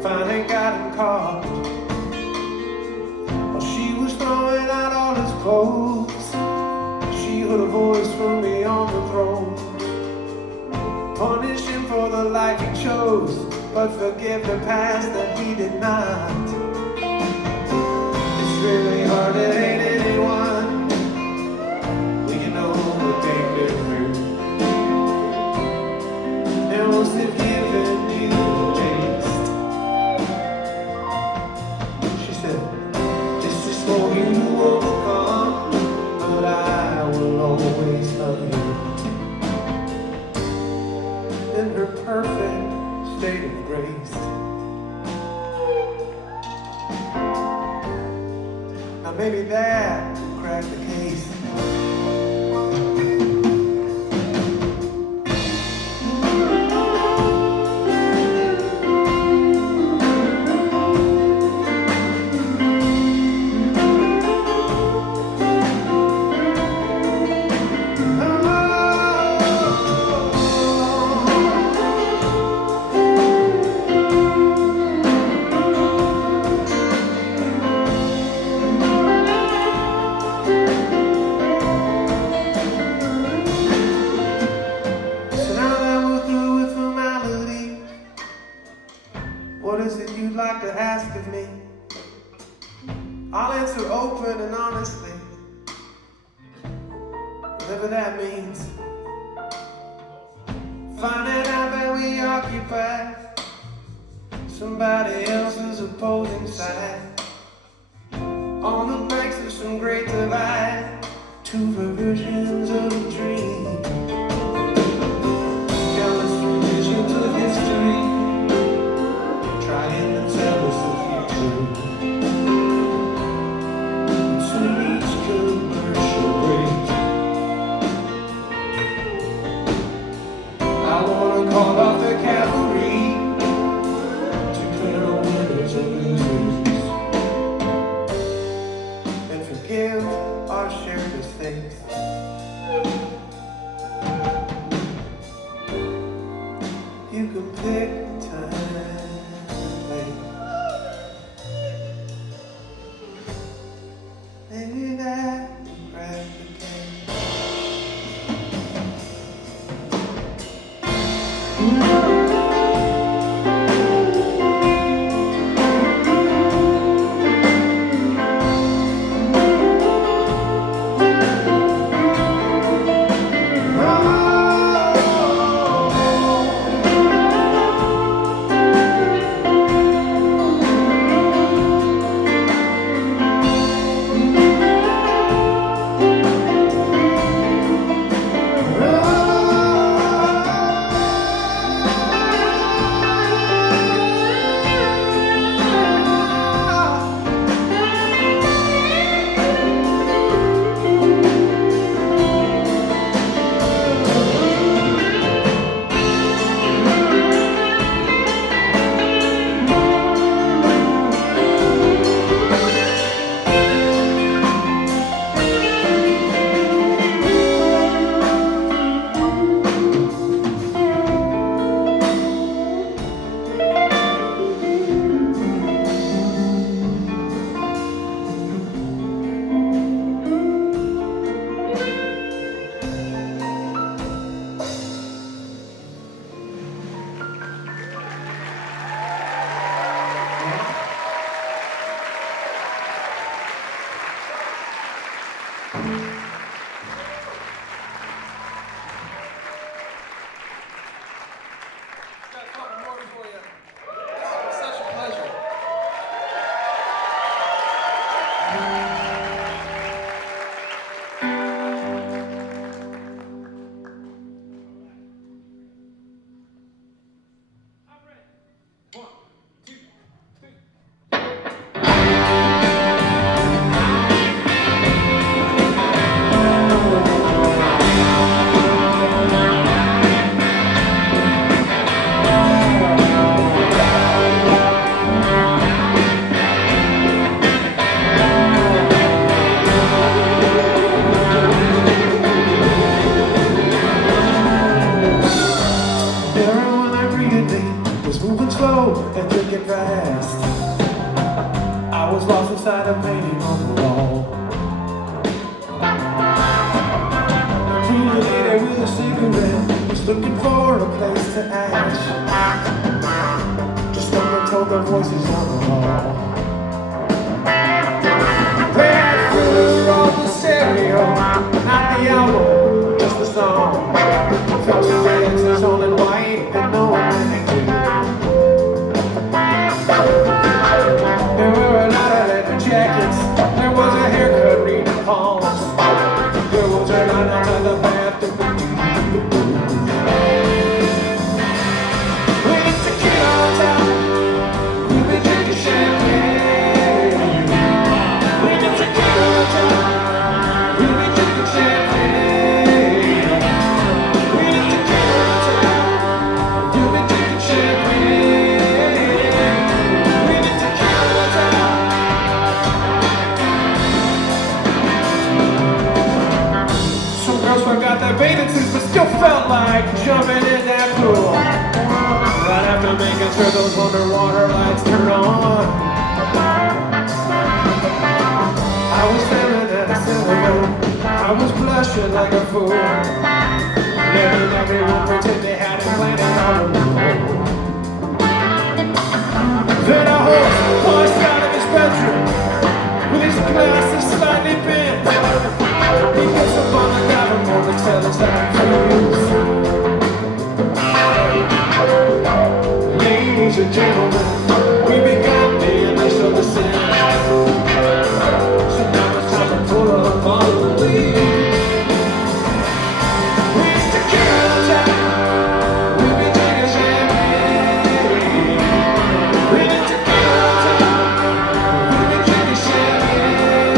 finally got him caught. While she was throwing out all his clothes, she heard a voice from beyond the throne, punish him for the life he chose, but forgive the past that he did not. It's really hard to hate anyone when you know what they've been through. And once they've given you a taste, she said, this is for you to overcome, but I will always love you. In her perfect state of grace. Now maybe that will crack the case. What is it you'd like to ask of me? I'll answer open and honestly, whatever that means. Finding out that we occupy somebody else's opposing side, on the banks of some great divide, two versions of a dream, countless revisions of history, trying to tell us the future. To each commercial break, I wanna call off the cavalry to clear winners and losers, and forgive our shared mistakes. You can pick time. Maybe that will crack the case. And drinking fast. I was lost inside a painting on the wall. Pretty lady with a cigarette was looking for a place to ash. Just when I told the voices on the hall. They had fillers on the stereo, not the album, just the song. Felt the dances all in white and no one anything. There were a lot of leather jackets. There was a haircut reading palms. There was a line outside the bathroom. We need tequila on top. We've been drinking champagne. We need tequila on top. We've been drinking champagne. We need tequila on top. You've been drinking champagne. Forgot their bathing suits, but still felt like jumping in that pool. Right after making sure those underwater lights turned on, I was staring at a silhouette. I was blushing like a fool, letting everyone pretend they had a planet on the moon. Then a horse pushed out of his bedroom with his glasses slightly bent. He gets up on the gravel and tells us that I'm ladies and gentlemen, we began the initial descent. So now it's time to pull up on the lead. We need to get on top. We've been drinking champagne. We need to get on top. We've been drinking champagne.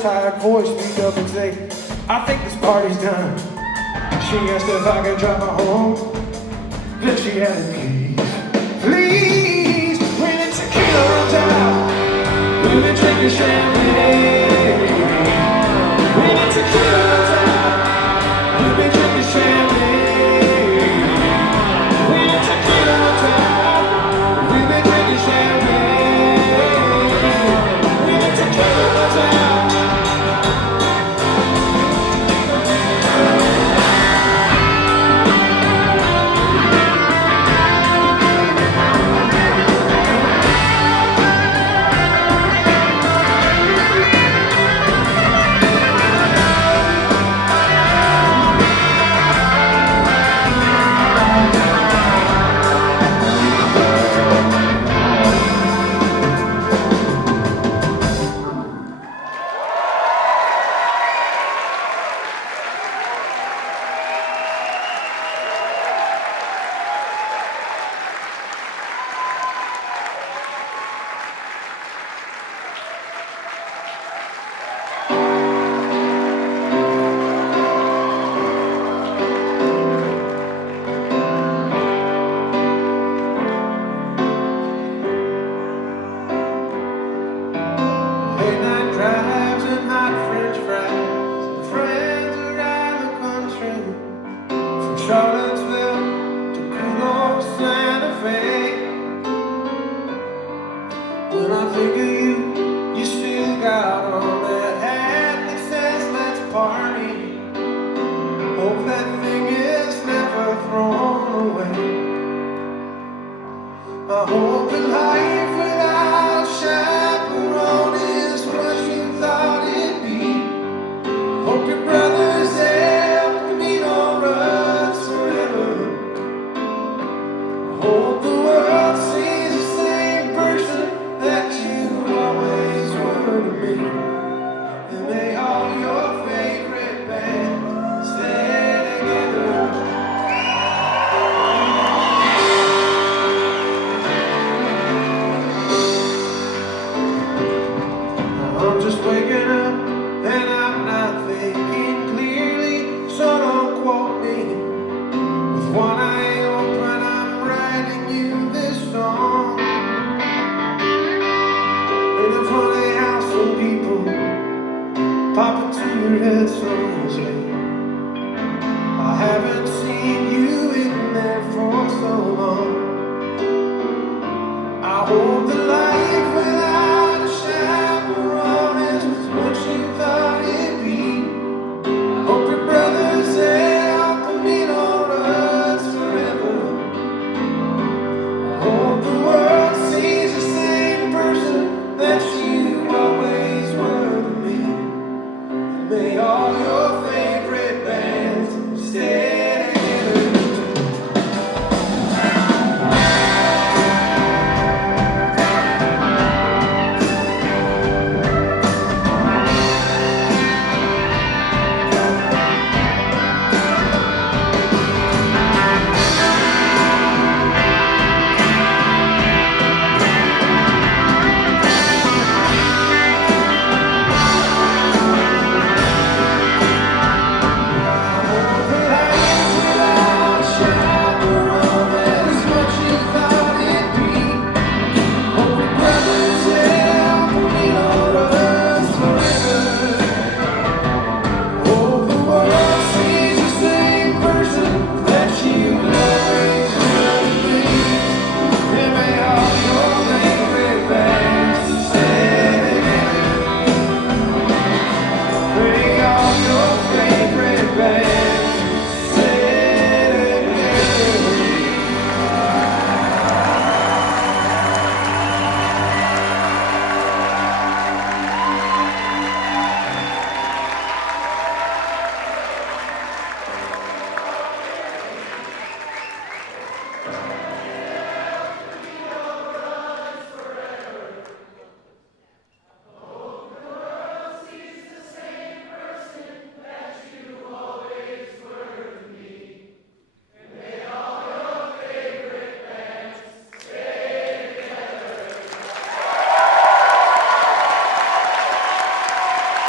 tired voice speak up and say, I think this party's done. She asked if I could drive her home. Then she added, please, when the tequila runs out, we'll be drinking champagne. When the tequila runs out, we'll be drinking champagne. When the tequila runs out, we'll be drinking champagne. When the tequila runs out. Charlottesville, Tequila, Santa Fe. When I think of you, you still got on that hat that says let's party. Hope that thing is never thrown away. I hope that life without a chaperone is what you thought it'd be. Hope your brother's helping me don't run forever. Hope the world sees the same person that you always were to me. And may all your favorite bands stay together. I'm just waking up and I'm not thinking clearly, so don't quote me. With one eye open, I'm writing you this song. And in front of the house full of people, popping to your head songs. I haven't seen you in there for so long. I hope the life without a chaperone is what you thought it'd be. Hope your brother's helping me don't run forever.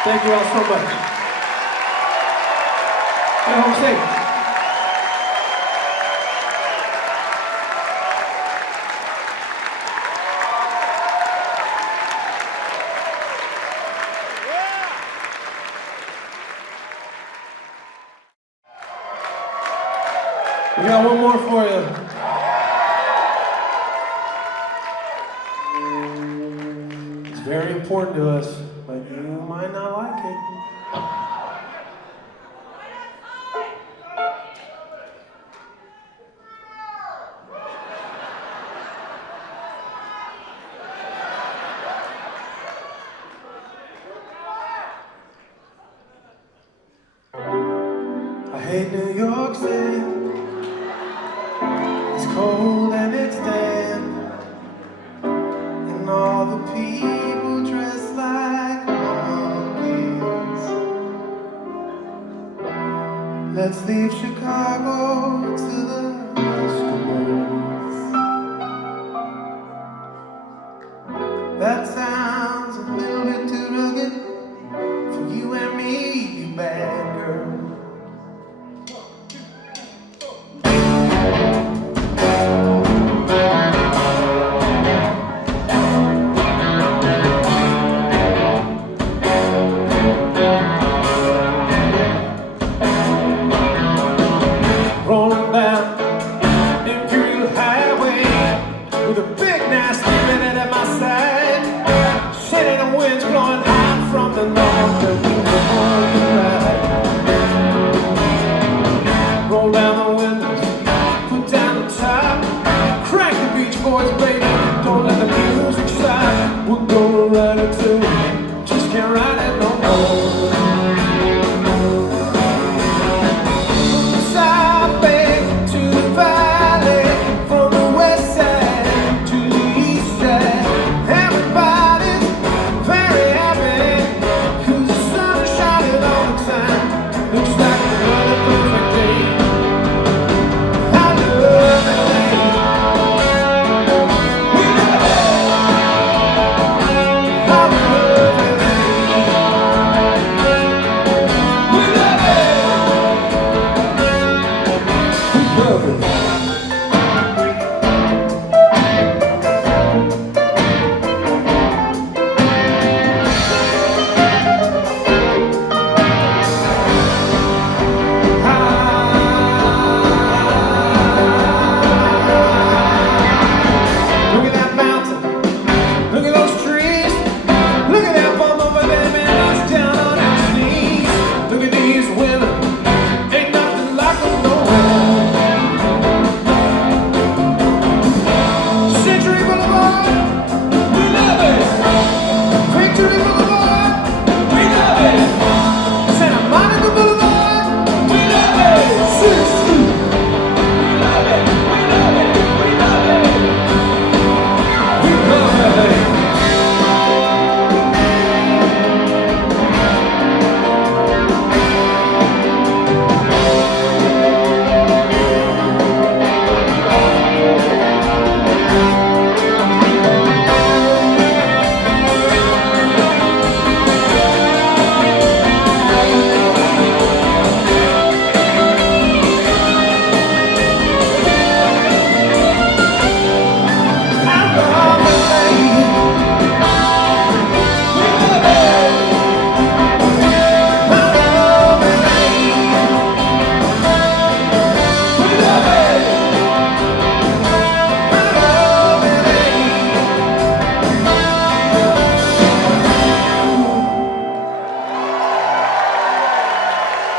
Thank you all so much. Get home safe. We got one more for you. It's very important to us, but you might not like it. I hate New York City. It's cold and it's damp, and all the people dress like monkeys. Let's leave Chicago to the Eskimos. That sounds a little bit too rugged for you and me, you bad girl. Rolling down Imperial Highway with a big nasty minute at my side. Shit and the wind's blowing hot from the north and we were on the ride. Roll down the windows, put down the top, crank the Beach Boys, baby, don't let the music stop. We're gonna ride it too, just can't ride it no more.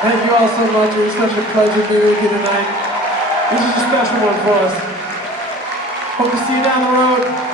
Thank you all so much. It was such a pleasure being with you tonight. This is a special one for us. Hope to see you down the road.